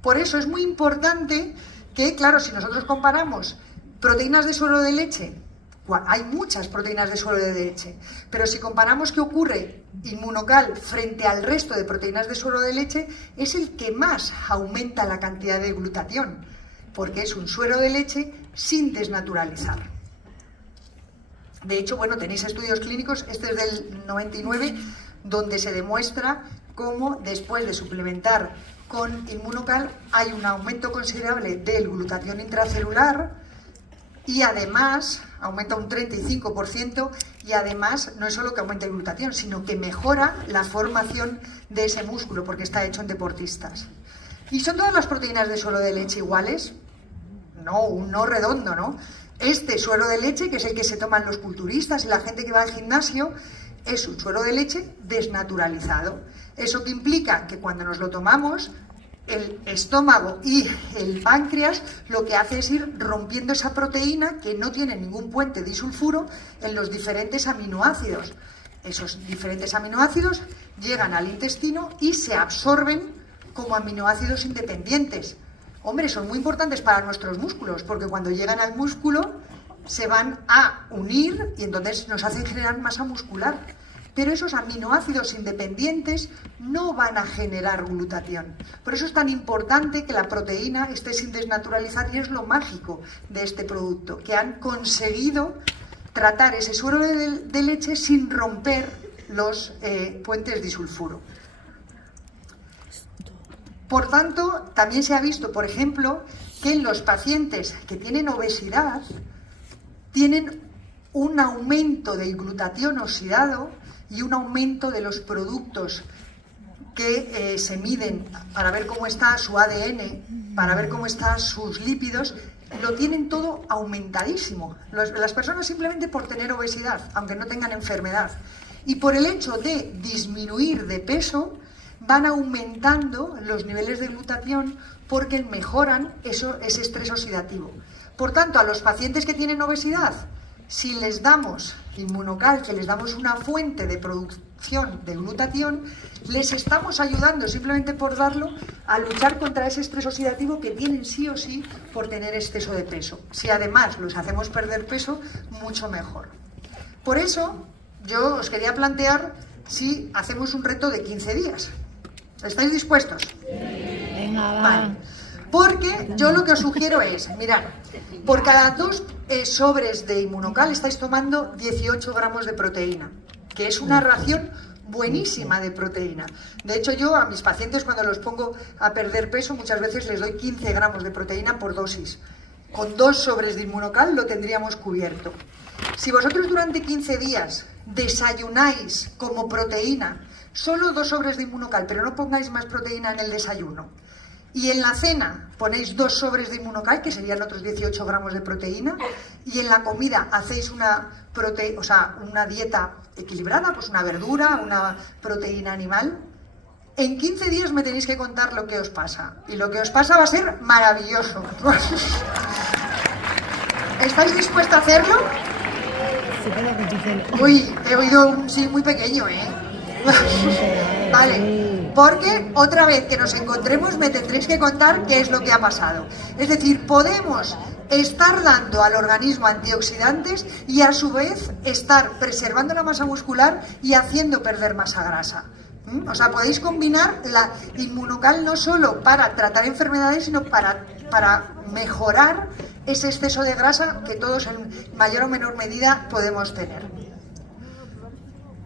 Por eso es muy importante que, claro, si nosotros comparamos proteínas de suero de leche, hay muchas proteínas de suero de leche, pero si comparamos qué ocurre Inmunocal frente al resto de proteínas de suero de leche, es el que más aumenta la cantidad de glutatión, porque es un suero de leche sin desnaturalizar. De hecho, bueno, tenéis estudios clínicos, este es del 99, donde se demuestra cómo después de suplementar con Inmunocal hay un aumento considerable del glutatión intracelular y además aumenta un 35% y además no es solo que aumente el glutatión, sino que mejora la formación de ese músculo porque está hecho en deportistas. ¿Y son todas las proteínas de suero de leche iguales? No, un no redondo, ¿no? Este suero de leche, que es el que se toman los culturistas y la gente que va al gimnasio, es un suero de leche desnaturalizado. Eso que implica que cuando nos lo tomamos, el estómago y el páncreas lo que hace es ir rompiendo esa proteína que no tiene ningún puente disulfuro en los diferentes aminoácidos. Esos diferentes aminoácidos llegan al intestino y se absorben como aminoácidos independientes. Hombre, son muy importantes para nuestros músculos, porque cuando llegan al músculo se van a unir y entonces nos hacen generar masa muscular. Pero esos aminoácidos independientes no van a generar glutatión. Por eso es tan importante que la proteína esté sin desnaturalizar y es lo mágico de este producto, que han conseguido tratar ese suero de leche sin romper los puentes disulfuro. Por tanto, también se ha visto, por ejemplo, que en los pacientes que tienen obesidad tienen un aumento del glutatión oxidado y un aumento de los productos que se miden para ver cómo está su ADN, para ver cómo están sus lípidos, lo tienen todo aumentadísimo. Las personas simplemente por tener obesidad, aunque no tengan enfermedad, y por el hecho de disminuir de peso, van aumentando los niveles de glutatión porque mejoran ese estrés oxidativo. Por tanto, a los pacientes que tienen obesidad, si les damos Inmunocal, que les damos una fuente de producción de glutatión, les estamos ayudando simplemente por darlo a luchar contra ese estrés oxidativo que tienen sí o sí por tener exceso de peso. Si además los hacemos perder peso, mucho mejor. Por eso, yo os quería plantear si hacemos un reto de 15 días. ¿Estáis dispuestos? Venga, va. Vale. Porque yo lo que os sugiero es, mirad, por cada 2 sobres de Inmunocal estáis tomando 18 gramos de proteína, que es una ración buenísima de proteína. De hecho, yo a mis pacientes cuando los pongo a perder peso, muchas veces les doy 15 gramos de proteína por dosis. Con 2 sobres de Inmunocal lo tendríamos cubierto. Si vosotros durante 15 días desayunáis como proteína, solo 2 sobres de Inmunocal, pero no pongáis más proteína en el desayuno, y en la cena ponéis 2 sobres de Inmunocal, que serían otros 18 gramos de proteína, y en la comida hacéis una dieta equilibrada, pues una verdura, una proteína animal, en 15 días me tenéis que contar lo que os pasa. Y lo que os pasa va a ser maravilloso. ¿Estáis dispuestos a hacerlo? Sí, pero repítelo. Uy, he oído un sí muy pequeño, ¿eh? Vale, porque otra vez que nos encontremos me tendréis que contar qué es lo que ha pasado. Es decir, podemos estar dando al organismo antioxidantes y a su vez estar preservando la masa muscular y haciendo perder masa grasa. O sea, podéis combinar la Inmunocal no solo para tratar enfermedades, sino para mejorar ese exceso de grasa que todos en mayor o menor medida podemos tener.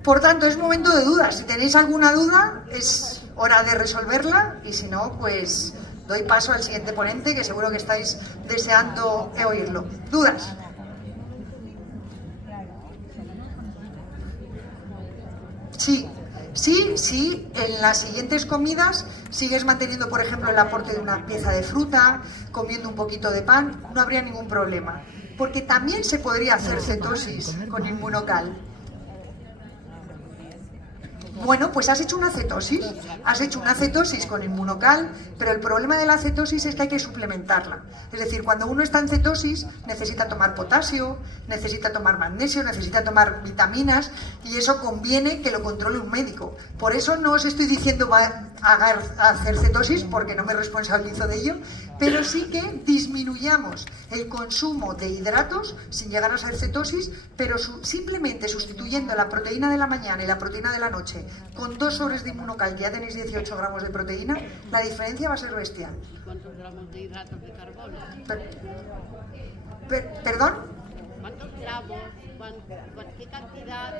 Por tanto, es momento de dudas. Si tenéis alguna duda, es hora de resolverla y si no, pues doy paso al siguiente ponente, que seguro que estáis deseando oírlo. ¿Dudas? Sí, en las siguientes comidas sigues manteniendo, por ejemplo, el aporte de una pieza de fruta, comiendo un poquito de pan, no habría ningún problema. Porque también se podría hacer cetosis con Inmunocal. Bueno, pues has hecho una cetosis con Inmunocal, pero el problema de la cetosis es que hay que suplementarla. Es decir, cuando uno está en cetosis necesita tomar potasio, necesita tomar magnesio, necesita tomar vitaminas, y eso conviene que lo controle un médico. Por eso no os estoy diciendo va a hacer cetosis, porque no me responsabilizo de ello, pero sí que disminuyamos el consumo de hidratos sin llegar a ser cetosis, pero simplemente sustituyendo la proteína de la mañana y la proteína de la noche con 2 sobres de Inmunocal, que ya tenéis 18 gramos de proteína, la diferencia va a ser bestial. ¿Cuántos gramos de hidratos de carbono? ¿Perdón? ¿Cuántos gramos? ¿Qué cantidad?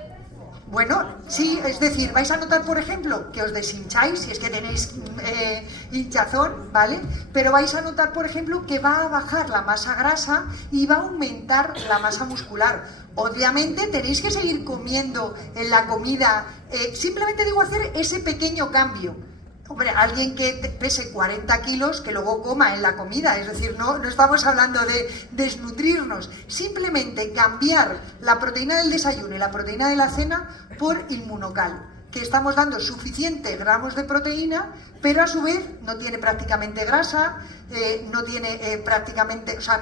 Bueno, sí, es decir, vais a notar, por ejemplo, que os deshincháis, si es que tenéis hinchazón, ¿vale? Pero vais a notar, por ejemplo, que va a bajar la masa grasa y va a aumentar la masa muscular. Obviamente tenéis que seguir comiendo en la comida, simplemente digo hacer ese pequeño cambio. Hombre, alguien que pese 40 kilos, que luego coma en la comida, es decir, no estamos hablando de desnutrirnos, simplemente cambiar la proteína del desayuno y la proteína de la cena por Inmunocal, que estamos dando suficientes gramos de proteína, pero a su vez no tiene prácticamente grasa, no tiene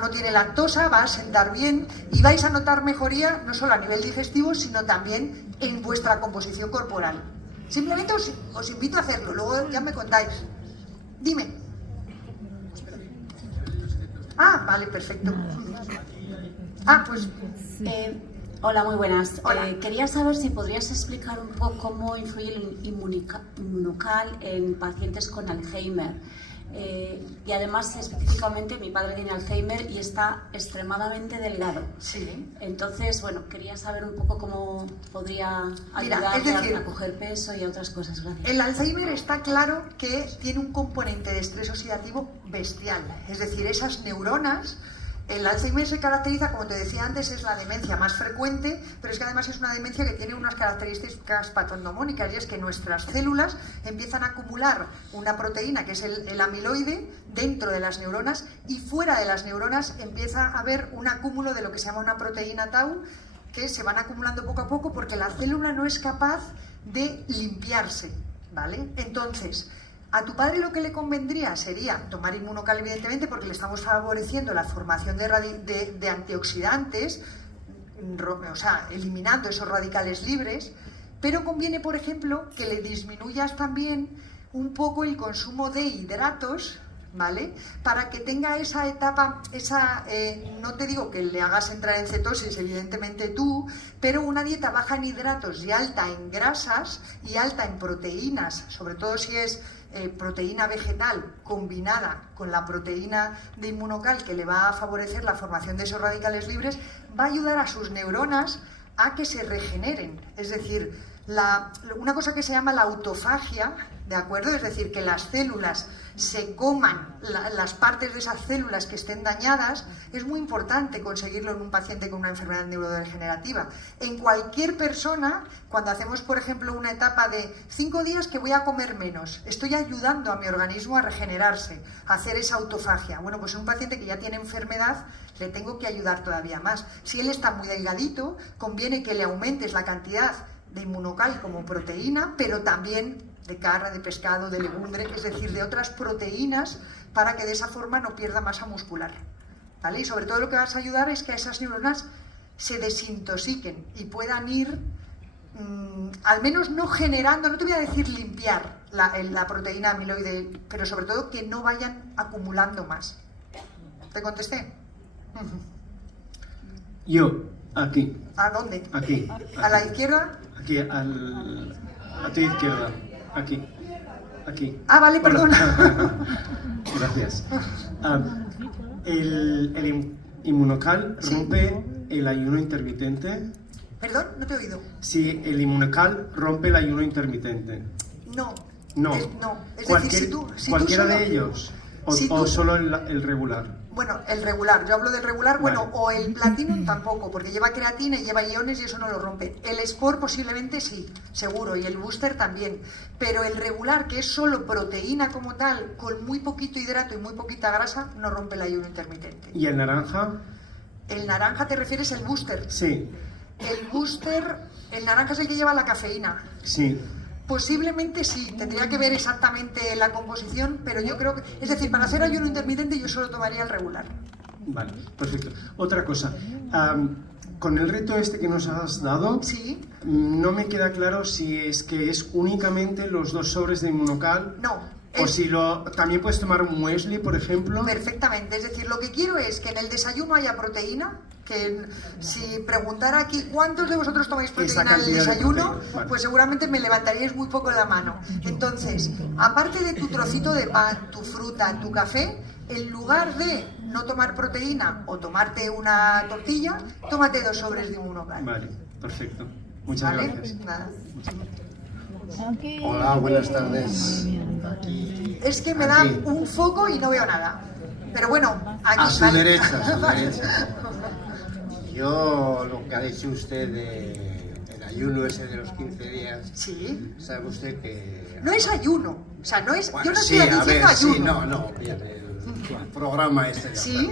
no tiene lactosa, va a sentar bien y vais a notar mejoría no solo a nivel digestivo, sino también en vuestra composición corporal. Simplemente os invito a hacerlo, luego ya me contáis. Dime. Ah, vale, perfecto. Ah, pues... Hola, muy buenas. Hola. Quería saber si podrías explicar un poco cómo influye el Inmunocal en pacientes con Alzheimer. Y además, específicamente, mi padre tiene Alzheimer y está extremadamente delgado. Sí. Entonces, bueno, quería saber un poco cómo podría Mira, ayudarle es decir, a coger peso y a otras cosas. Gracias. El Alzheimer está claro que tiene un componente de estrés oxidativo bestial. Es decir, esas neuronas... El Alzheimer se caracteriza, como te decía antes, es la demencia más frecuente, pero es que además es una demencia que tiene unas características patognomónicas, y es que nuestras células empiezan a acumular una proteína, que es el amiloide, dentro de las neuronas, y fuera de las neuronas empieza a haber un acúmulo de lo que se llama una proteína tau, que se van acumulando poco a poco porque la célula no es capaz de limpiarse, ¿vale? Entonces... a tu padre lo que le convendría sería tomar Inmunocal, evidentemente, porque le estamos favoreciendo la formación de antioxidantes, o sea, eliminando esos radicales libres, pero conviene, por ejemplo, que le disminuyas también un poco el consumo de hidratos, ¿vale? Para que tenga esa etapa, no te digo que le hagas entrar en cetosis, evidentemente tú, pero una dieta baja en hidratos y alta en grasas y alta en proteínas, sobre todo si es proteína vegetal combinada con la proteína de Inmunocal, que le va a favorecer la formación de esos radicales libres, va a ayudar a sus neuronas a que se regeneren. Es decir, una cosa que se llama la autofagia, ¿de acuerdo? Es decir, que las células se coman las partes de esas células que estén dañadas, es muy importante conseguirlo en un paciente con una enfermedad neurodegenerativa. En cualquier persona, cuando hacemos, por ejemplo, una etapa de 5 días que voy a comer menos, estoy ayudando a mi organismo a regenerarse, a hacer esa autofagia. Bueno, pues en un paciente que ya tiene enfermedad, le tengo que ayudar todavía más. Si él está muy delgadito, conviene que le aumentes la cantidad de Inmunocal como proteína, pero también de carne, de pescado, de legumbre, es decir, de otras proteínas, para que de esa forma no pierda masa muscular, ¿vale? Y sobre todo lo que vas a ayudar es que esas neuronas se desintoxiquen y puedan ir, al menos no generando, no te voy a decir limpiar la proteína amiloide, pero sobre todo que no vayan acumulando más. ¿Te contesté? Yo, aquí. ¿A dónde? Aquí. ¿A la izquierda? Aquí, a tu izquierda. Aquí. Aquí. Ah, vale, Hola. perdona. Gracias. El Inmunocal Sí. rompe el ayuno intermitente. Perdón, no te he oído. Si el Inmunocal rompe el ayuno intermitente. No. No. No. Es Cualquier- decir, si tú cualquiera solo- de ellos. O, si o tú- solo el regular. Bueno, el regular, yo hablo del regular, bueno, Vale. o el Platinum tampoco, porque lleva creatina y lleva iones y eso no lo rompe. El Sport posiblemente sí, seguro, y el Booster también, pero el regular, que es solo proteína como tal, con muy poquito hidrato y muy poquita grasa, no rompe el ayuno intermitente. ¿Y el naranja? El naranja te refieres al booster. Sí, El booster, el naranja es el que lleva la cafeína. sí. Posiblemente sí, tendría que ver exactamente la composición, pero yo creo que, es decir, para hacer ayuno intermitente yo solo tomaría el regular. Vale, perfecto. Otra cosa, con el reto este que nos has dado, Sí, no me queda claro si es que es únicamente los 2 sobres de Inmunocal no. o si también puedes tomar un muesli, por ejemplo. Perfectamente, es decir, lo que quiero es que en el desayuno haya proteína, que si preguntara aquí cuántos de vosotros tomáis proteína en el cantidad de desayuno, proteína, vale. pues seguramente me levantaríais muy poco la mano. Entonces, aparte de tu trocito de pan, tu fruta, tu café, en lugar de no tomar proteína o tomarte una tortilla, tómate 2 sobres de Inmunocal. Vale, perfecto. Muchas ¿Vale? gracias. Nada. Aunque- Hola, buenas tardes. Aquí, Es que me da aquí. un foco y no veo nada. Pero bueno, aquí A su vale. derecha, a su derecha. Yo, lo que ha dicho usted del ayuno ese de los 15 días, Sí. sabe usted que... No es ayuno. O sea, no es. Bueno, yo no sí, estoy a diciendo ver, sí, ayuno. no, bien, el programa este de Sí.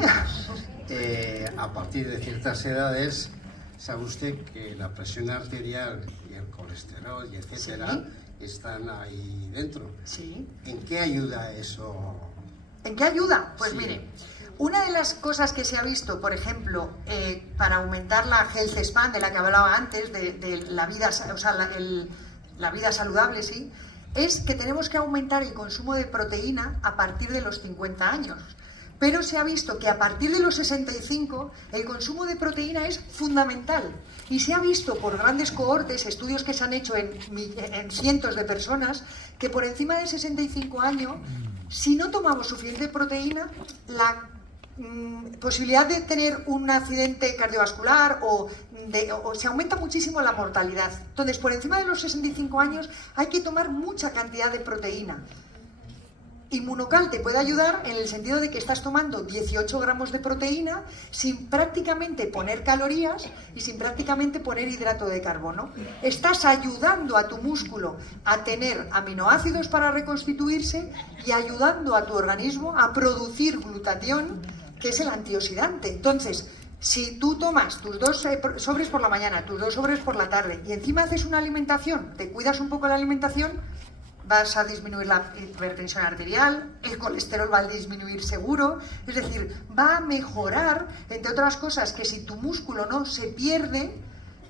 a partir de ciertas edades, sabe usted que la presión arterial y el colesterol y etcétera están ahí dentro. Sí. ¿En qué ayuda eso? ¿En qué ayuda? Pues Sí. mire, una de las cosas que se ha visto, por ejemplo, para aumentar la health span de la que hablaba antes, de la vida, o sea, la vida saludable, sí, es que tenemos que aumentar el consumo de proteína a partir de los 50 años. Pero se ha visto que a partir de los 65 el consumo de proteína es fundamental. Y se ha visto por grandes cohortes, estudios que se han hecho en cientos de personas, que por encima de 65 años, si no tomamos suficiente proteína, la posibilidad de tener un accidente cardiovascular o se aumenta muchísimo la mortalidad. Entonces, por encima de los 65 años hay que tomar mucha cantidad de proteína. Inmunocal te puede ayudar en el sentido de que estás tomando 18 gramos de proteína sin prácticamente poner calorías y sin prácticamente poner hidrato de carbono. Estás ayudando a tu músculo a tener aminoácidos para reconstituirse y ayudando a tu organismo a producir glutatión, que es el antioxidante. Entonces, si tú tomas tus 2 sobres por la mañana, tus 2 sobres por la tarde y encima haces una alimentación, te cuidas un poco la alimentación, vas a disminuir la hipertensión arterial, el colesterol va a disminuir seguro, es decir, va a mejorar, entre otras cosas, que si tu músculo no se pierde,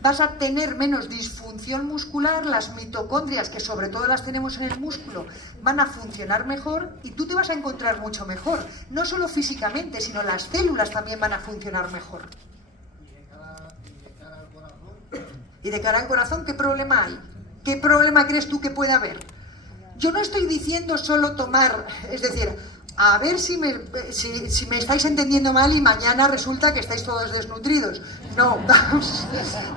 vas a tener menos disfunción muscular, las mitocondrias, que sobre todo las tenemos en el músculo, van a funcionar mejor y tú te vas a encontrar mucho mejor, no solo físicamente, sino las células también van a funcionar mejor. ¿Y de cara al corazón qué problema hay? ¿Qué problema crees tú que puede haber? Yo no estoy diciendo solo tomar, es decir, a ver si me estáis entendiendo mal y mañana resulta que estáis todos desnutridos. No,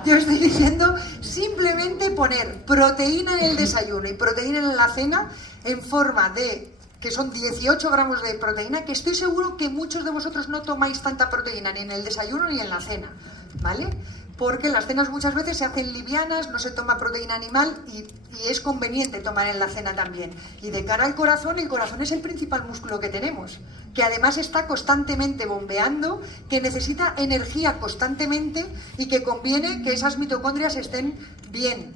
yo estoy diciendo simplemente poner proteína en el desayuno y proteína en la cena en forma de, que son 18 gramos de proteína, que estoy seguro que muchos de vosotros no tomáis tanta proteína ni en el desayuno ni en la cena, ¿vale? Porque las cenas muchas veces se hacen livianas, no se toma proteína animal y es conveniente tomar en la cena también. Y de cara al corazón, el corazón es el principal músculo que tenemos, que además está constantemente bombeando, que necesita energía constantemente y que conviene que esas mitocondrias estén bien.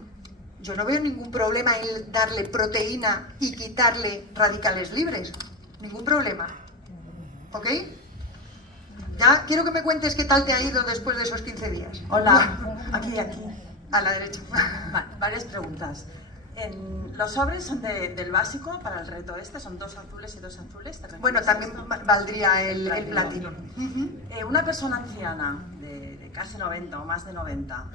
Yo no veo ningún problema en darle proteína y quitarle radicales libres. Ningún problema. ¿Ok? Ya quiero que me cuentes qué tal te ha ido después de esos 15 días. Hola, aquí. A la derecha. Vale, varias preguntas. Los sobres son del básico para el reto son 2 azules y 2 azules. ¿te refieres Bueno, a también esto? valdría el platino. Una persona anciana de casi 90 o más de 90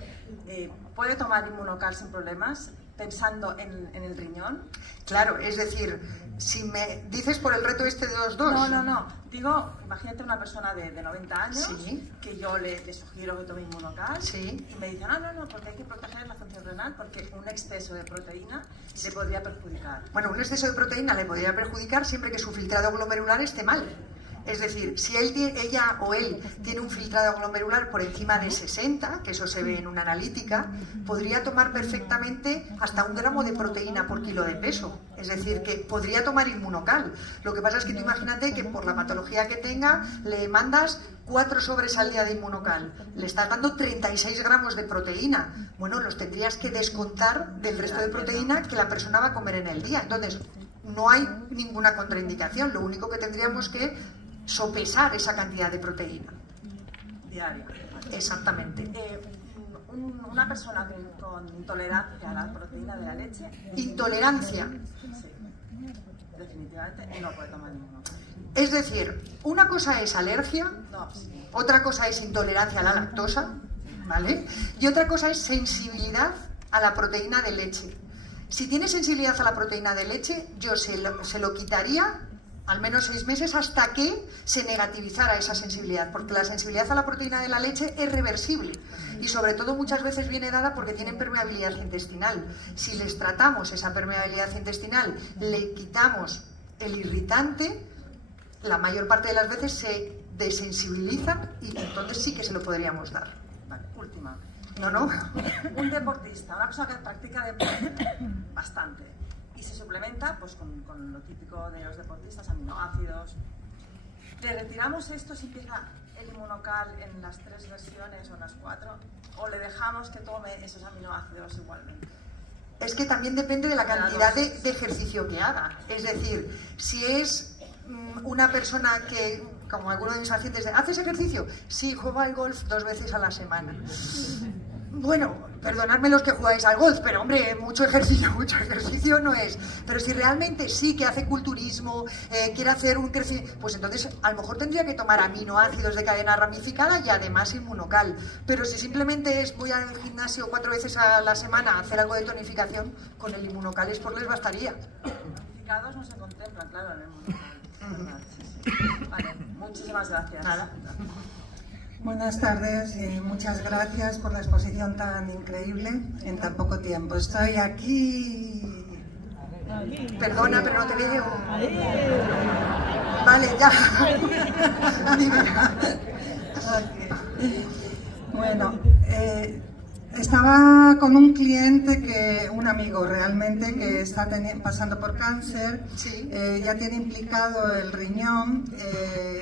puede tomar Inmunocal sin problemas pensando en el riñón. Claro, es decir, si me dices por el reto este de 2-2. No. Digo, imagínate una persona de 90 años Sí. que yo le sugiero que tome Inmunocal Sí. y me dicen, no, porque hay que proteger la función renal porque un exceso de proteína le podría perjudicar. Bueno, un exceso de proteína le podría perjudicar siempre que su filtrado glomerular esté mal. Es decir, si ella o él tiene un filtrado glomerular por encima de 60, que eso se ve en una analítica, podría tomar perfectamente hasta 1 gramo de proteína por kilo de peso. Es decir, que podría tomar Inmunocal. Lo que pasa es que tú imagínate que por la patología que tenga le mandas 4 sobres al día de Inmunocal. Le estás dando 36 gramos de proteína. Bueno, los tendrías que descontar del resto de proteína que la persona va a comer en el día. Entonces, no hay ninguna contraindicación. Lo único que tendríamos que sopesar esa cantidad de proteína. Diaria. Exactamente. Una persona con intolerancia a la proteína de la leche, Intolerancia. sí, definitivamente no puede tomar ninguno. Es decir, una cosa es alergia, No, sí. otra cosa es intolerancia a la lactosa, ¿vale? Y otra cosa es sensibilidad a la proteína de leche. Si tiene sensibilidad a la proteína de leche, yo se lo quitaría al menos 6 meses hasta que se negativizara esa sensibilidad, porque la sensibilidad a la proteína de la leche es reversible y sobre todo muchas veces viene dada porque tienen permeabilidad intestinal. Si les tratamos esa permeabilidad intestinal, le quitamos el irritante, la mayor parte de las veces se desensibilizan y entonces sí que se lo podríamos dar. Vale, última. ¿No? Un deportista, una persona que practica deporte bastante y se suplementa pues con lo típico de los deportistas, aminoácidos. ¿Le retiramos esto si empieza el Inmunocal en las 3 versiones o en las 4? ¿O le dejamos que tome esos aminoácidos igualmente? Es que también depende de la cantidad de ejercicio que haga. Es decir, si es una persona que, como alguno de mis pacientes, ¿haces ejercicio? Sí, juego al golf 2 veces a la semana. Bueno, perdonadme los que jugáis al golf, pero hombre, mucho ejercicio no es. Pero si realmente sí que hace culturismo, quiere hacer un crecimiento, pues entonces a lo mejor tendría que tomar aminoácidos de cadena ramificada y además Inmunocal. Pero si simplemente voy al gimnasio 4 veces a la semana a hacer algo de tonificación, con el Inmunocal les bastaría. Ramificados no se contemplan, claro, en el Inmunocal. Sí. Vale, muchísimas gracias. Nada. Buenas tardes y muchas gracias por la exposición tan increíble en tan poco tiempo. Estoy aquí. Perdona, pero no te veo. Vale, ya. Dime. Bueno, estaba con un cliente, un amigo realmente, que está pasando por cáncer. Sí. Ya tiene implicado el riñón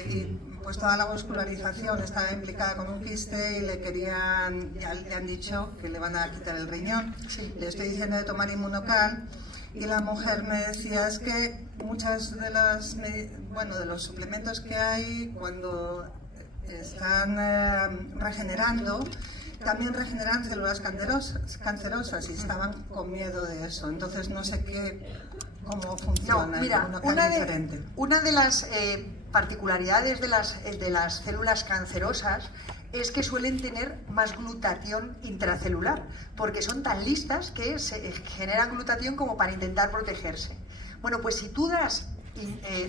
y pues toda la vascularización estaba implicada con un quiste y ya le han dicho que le van a quitar el riñón. Sí. Le estoy diciendo de tomar Inmunocal y la mujer me decía, es que muchas de los suplementos que hay cuando están regenerando, también regeneran células cancerosas y estaban con miedo de eso. Entonces no sé cómo funciona. No, mira, una de las particularidades de las células cancerosas es que suelen tener más glutatión intracelular, porque son tan listas que se generan glutatión como para intentar protegerse. Bueno, pues si tú das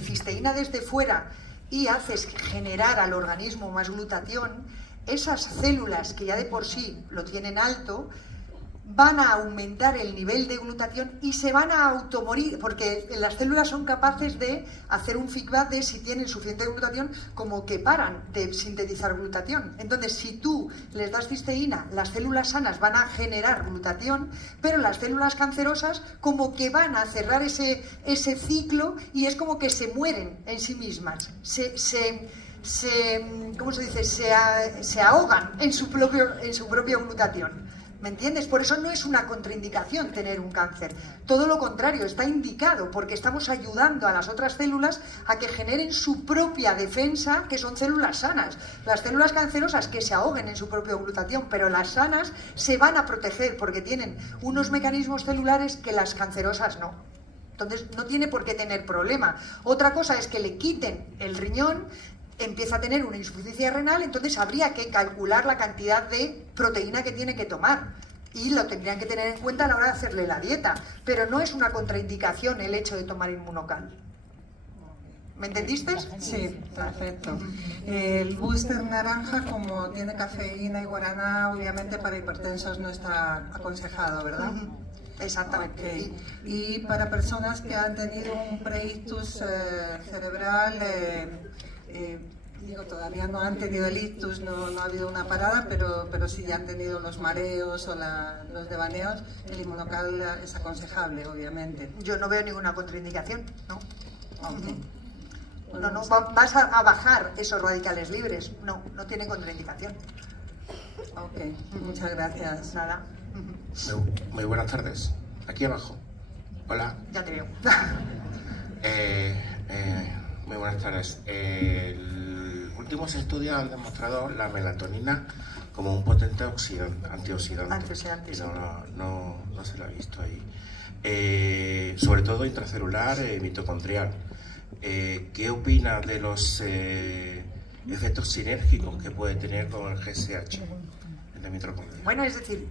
cisteína desde fuera y haces generar al organismo más glutatión, esas células que ya de por sí lo tienen alto, van a aumentar el nivel de glutatión y se van a automorir, porque las células son capaces de hacer un feedback de si tienen suficiente glutatión, como que paran de sintetizar glutatión. Entonces, si tú les das cisteína, las células sanas van a generar glutatión, pero las células cancerosas como que van a cerrar ese ciclo y es como que se mueren en sí mismas. ¿Cómo se dice? Se ahogan en su propia glutatión. ¿Me entiendes? Por eso no es una contraindicación tener un cáncer. Todo lo contrario, está indicado porque estamos ayudando a las otras células a que generen su propia defensa, que son células sanas. Las células cancerosas que se ahoguen en su propia glutatión, pero las sanas se van a proteger porque tienen unos mecanismos celulares que las cancerosas no. Entonces no tiene por qué tener problema. Otra cosa es que le quiten el riñón, empieza a tener una insuficiencia renal, entonces habría que calcular la cantidad de proteína que tiene que tomar y lo tendrían que tener en cuenta a la hora de hacerle la dieta, pero no es una contraindicación el hecho de tomar Inmunocal. ¿Me entendiste? Sí, perfecto. El booster naranja, como tiene cafeína y guaraná, obviamente para hipertensos no está aconsejado, ¿verdad? Exactamente. Okay. Y para personas que han tenido un preictus cerebral, Digo, todavía no han tenido el ictus, no ha habido una parada, pero sí ya han tenido los mareos o los devaneos. El inmunocal es aconsejable, obviamente. Yo no veo ninguna contraindicación, ¿no? Okay. No, vas a bajar esos radicales libres. No tiene contraindicación. Ok, muchas gracias. Nada. Muy buenas tardes. Aquí abajo. Hola. Ya te veo. Muy buenas tardes. Últimos estudios han demostrado la melatonina como un potente antioxidante. Antioxidante, sí. No se lo ha visto ahí. Sobre todo intracelular y mitocondrial. ¿Qué opina de los efectos sinérgicos que puede tener con el GSH en la mitocondria? Bueno, es decir,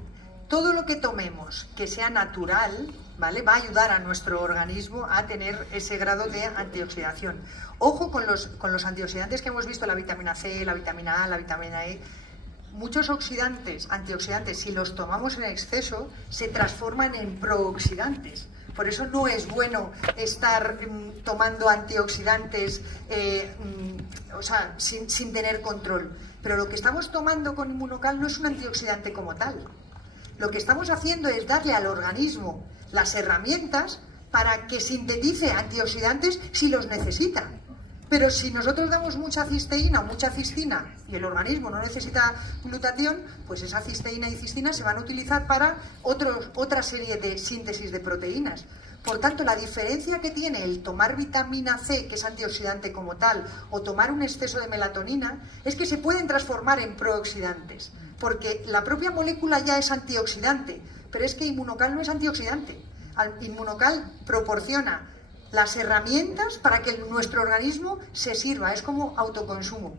todo lo que tomemos que sea natural, ¿vale?, va a ayudar a nuestro organismo a tener ese grado de antioxidación. Ojo con los antioxidantes que hemos visto, la vitamina C, la vitamina A, la vitamina E. Muchos antioxidantes, si los tomamos en exceso, se transforman en prooxidantes. Por eso no es bueno estar tomando antioxidantes sin tener control. Pero lo que estamos tomando con Inmunocal no es un antioxidante como tal. Lo que estamos haciendo es darle al organismo las herramientas para que sintetice antioxidantes si los necesita. Pero si nosotros damos mucha cisteína o mucha cistina y el organismo no necesita glutatión, pues esa cisteína y cistina se van a utilizar para otra serie de síntesis de proteínas. Por tanto, la diferencia que tiene el tomar vitamina C, que es antioxidante como tal, o tomar un exceso de melatonina, es que se pueden transformar en prooxidantes, porque la propia molécula ya es antioxidante, pero es que Inmunocal no es antioxidante. Inmunocal proporciona las herramientas para que nuestro organismo se sirva, es como autoconsumo.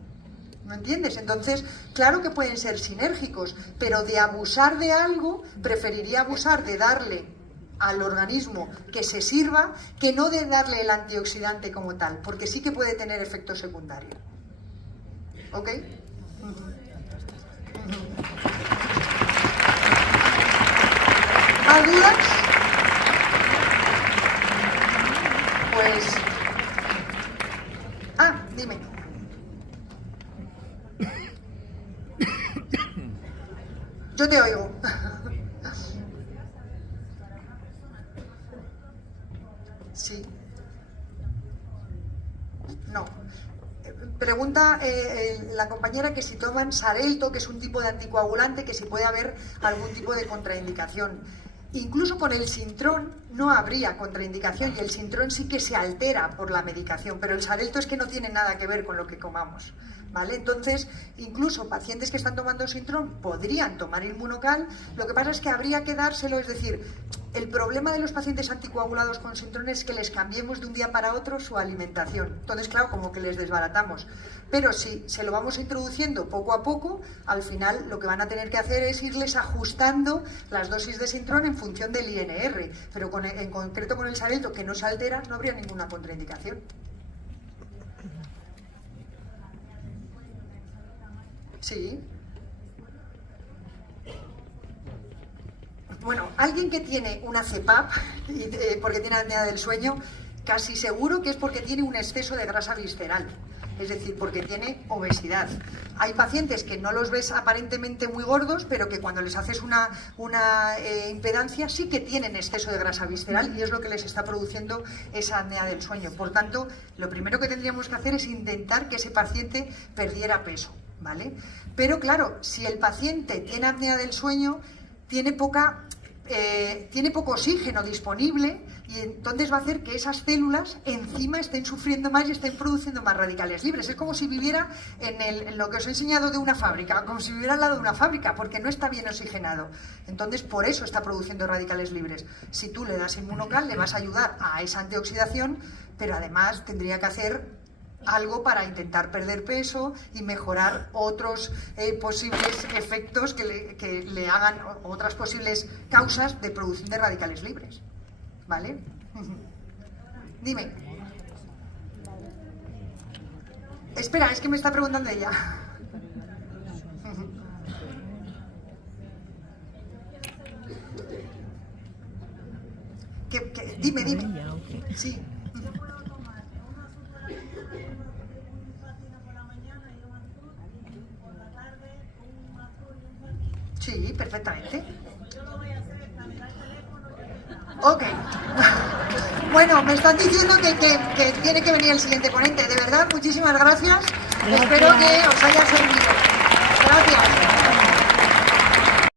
¿Me entiendes? Entonces, claro que pueden ser sinérgicos, pero de abusar de algo, preferiría abusar de darle al organismo que se sirva, que no de darle el antioxidante como tal, porque sí que puede tener efecto secundario. ¿Ok? ¿Más dudas? Pues... dime. Yo te oigo. Sí. No. Pregunta la compañera que si toman Xarelto, que es un tipo de anticoagulante, que si puede haber algún tipo de contraindicación. Incluso con el Sintrón no habría contraindicación y el Sintrón sí que se altera por la medicación, pero el Xarelto es que no tiene nada que ver con lo que comamos, ¿vale? Entonces, incluso pacientes que están tomando Sintrón podrían tomar Inmunocal, lo que pasa es que habría que dárselo, es decir, el problema de los pacientes anticoagulados con Sintrón es que les cambiemos de un día para otro su alimentación. Entonces, claro, como que les desbaratamos. Pero si se lo vamos introduciendo poco a poco, al final lo que van a tener que hacer es irles ajustando las dosis de Sintrón en función del INR. Pero en concreto con el Xarelto, que no se altera, no habría ninguna contraindicación. Sí. Bueno, alguien que tiene una CPAP, porque tiene apnea del sueño, casi seguro que es porque tiene un exceso de grasa visceral, es decir, porque tiene obesidad. Hay pacientes que no los ves aparentemente muy gordos, pero que cuando les haces una impedancia sí que tienen exceso de grasa visceral y es lo que les está produciendo esa apnea del sueño. Por tanto, lo primero que tendríamos que hacer es intentar que ese paciente perdiera peso, ¿vale? Pero claro, si el paciente tiene apnea del sueño, tiene poco oxígeno disponible y entonces va a hacer que esas células encima estén sufriendo más y estén produciendo más radicales libres. Es como si viviera en lo que os he enseñado de una fábrica, como si viviera al lado de una fábrica, porque no está bien oxigenado. Entonces, por eso está produciendo radicales libres. Si tú le das Inmunocal, le vas a ayudar a esa antioxidación, pero además tendría que hacer algo para intentar perder peso y mejorar otros posibles efectos que le hagan, otras posibles causas de producción de radicales libres. ¿Vale? Dime. Espera, es que me está preguntando ella. Dime. Sí. Sí, perfectamente. Ok. Bueno, me están diciendo que tiene que venir el siguiente ponente. De verdad, muchísimas gracias. Espero que os haya servido.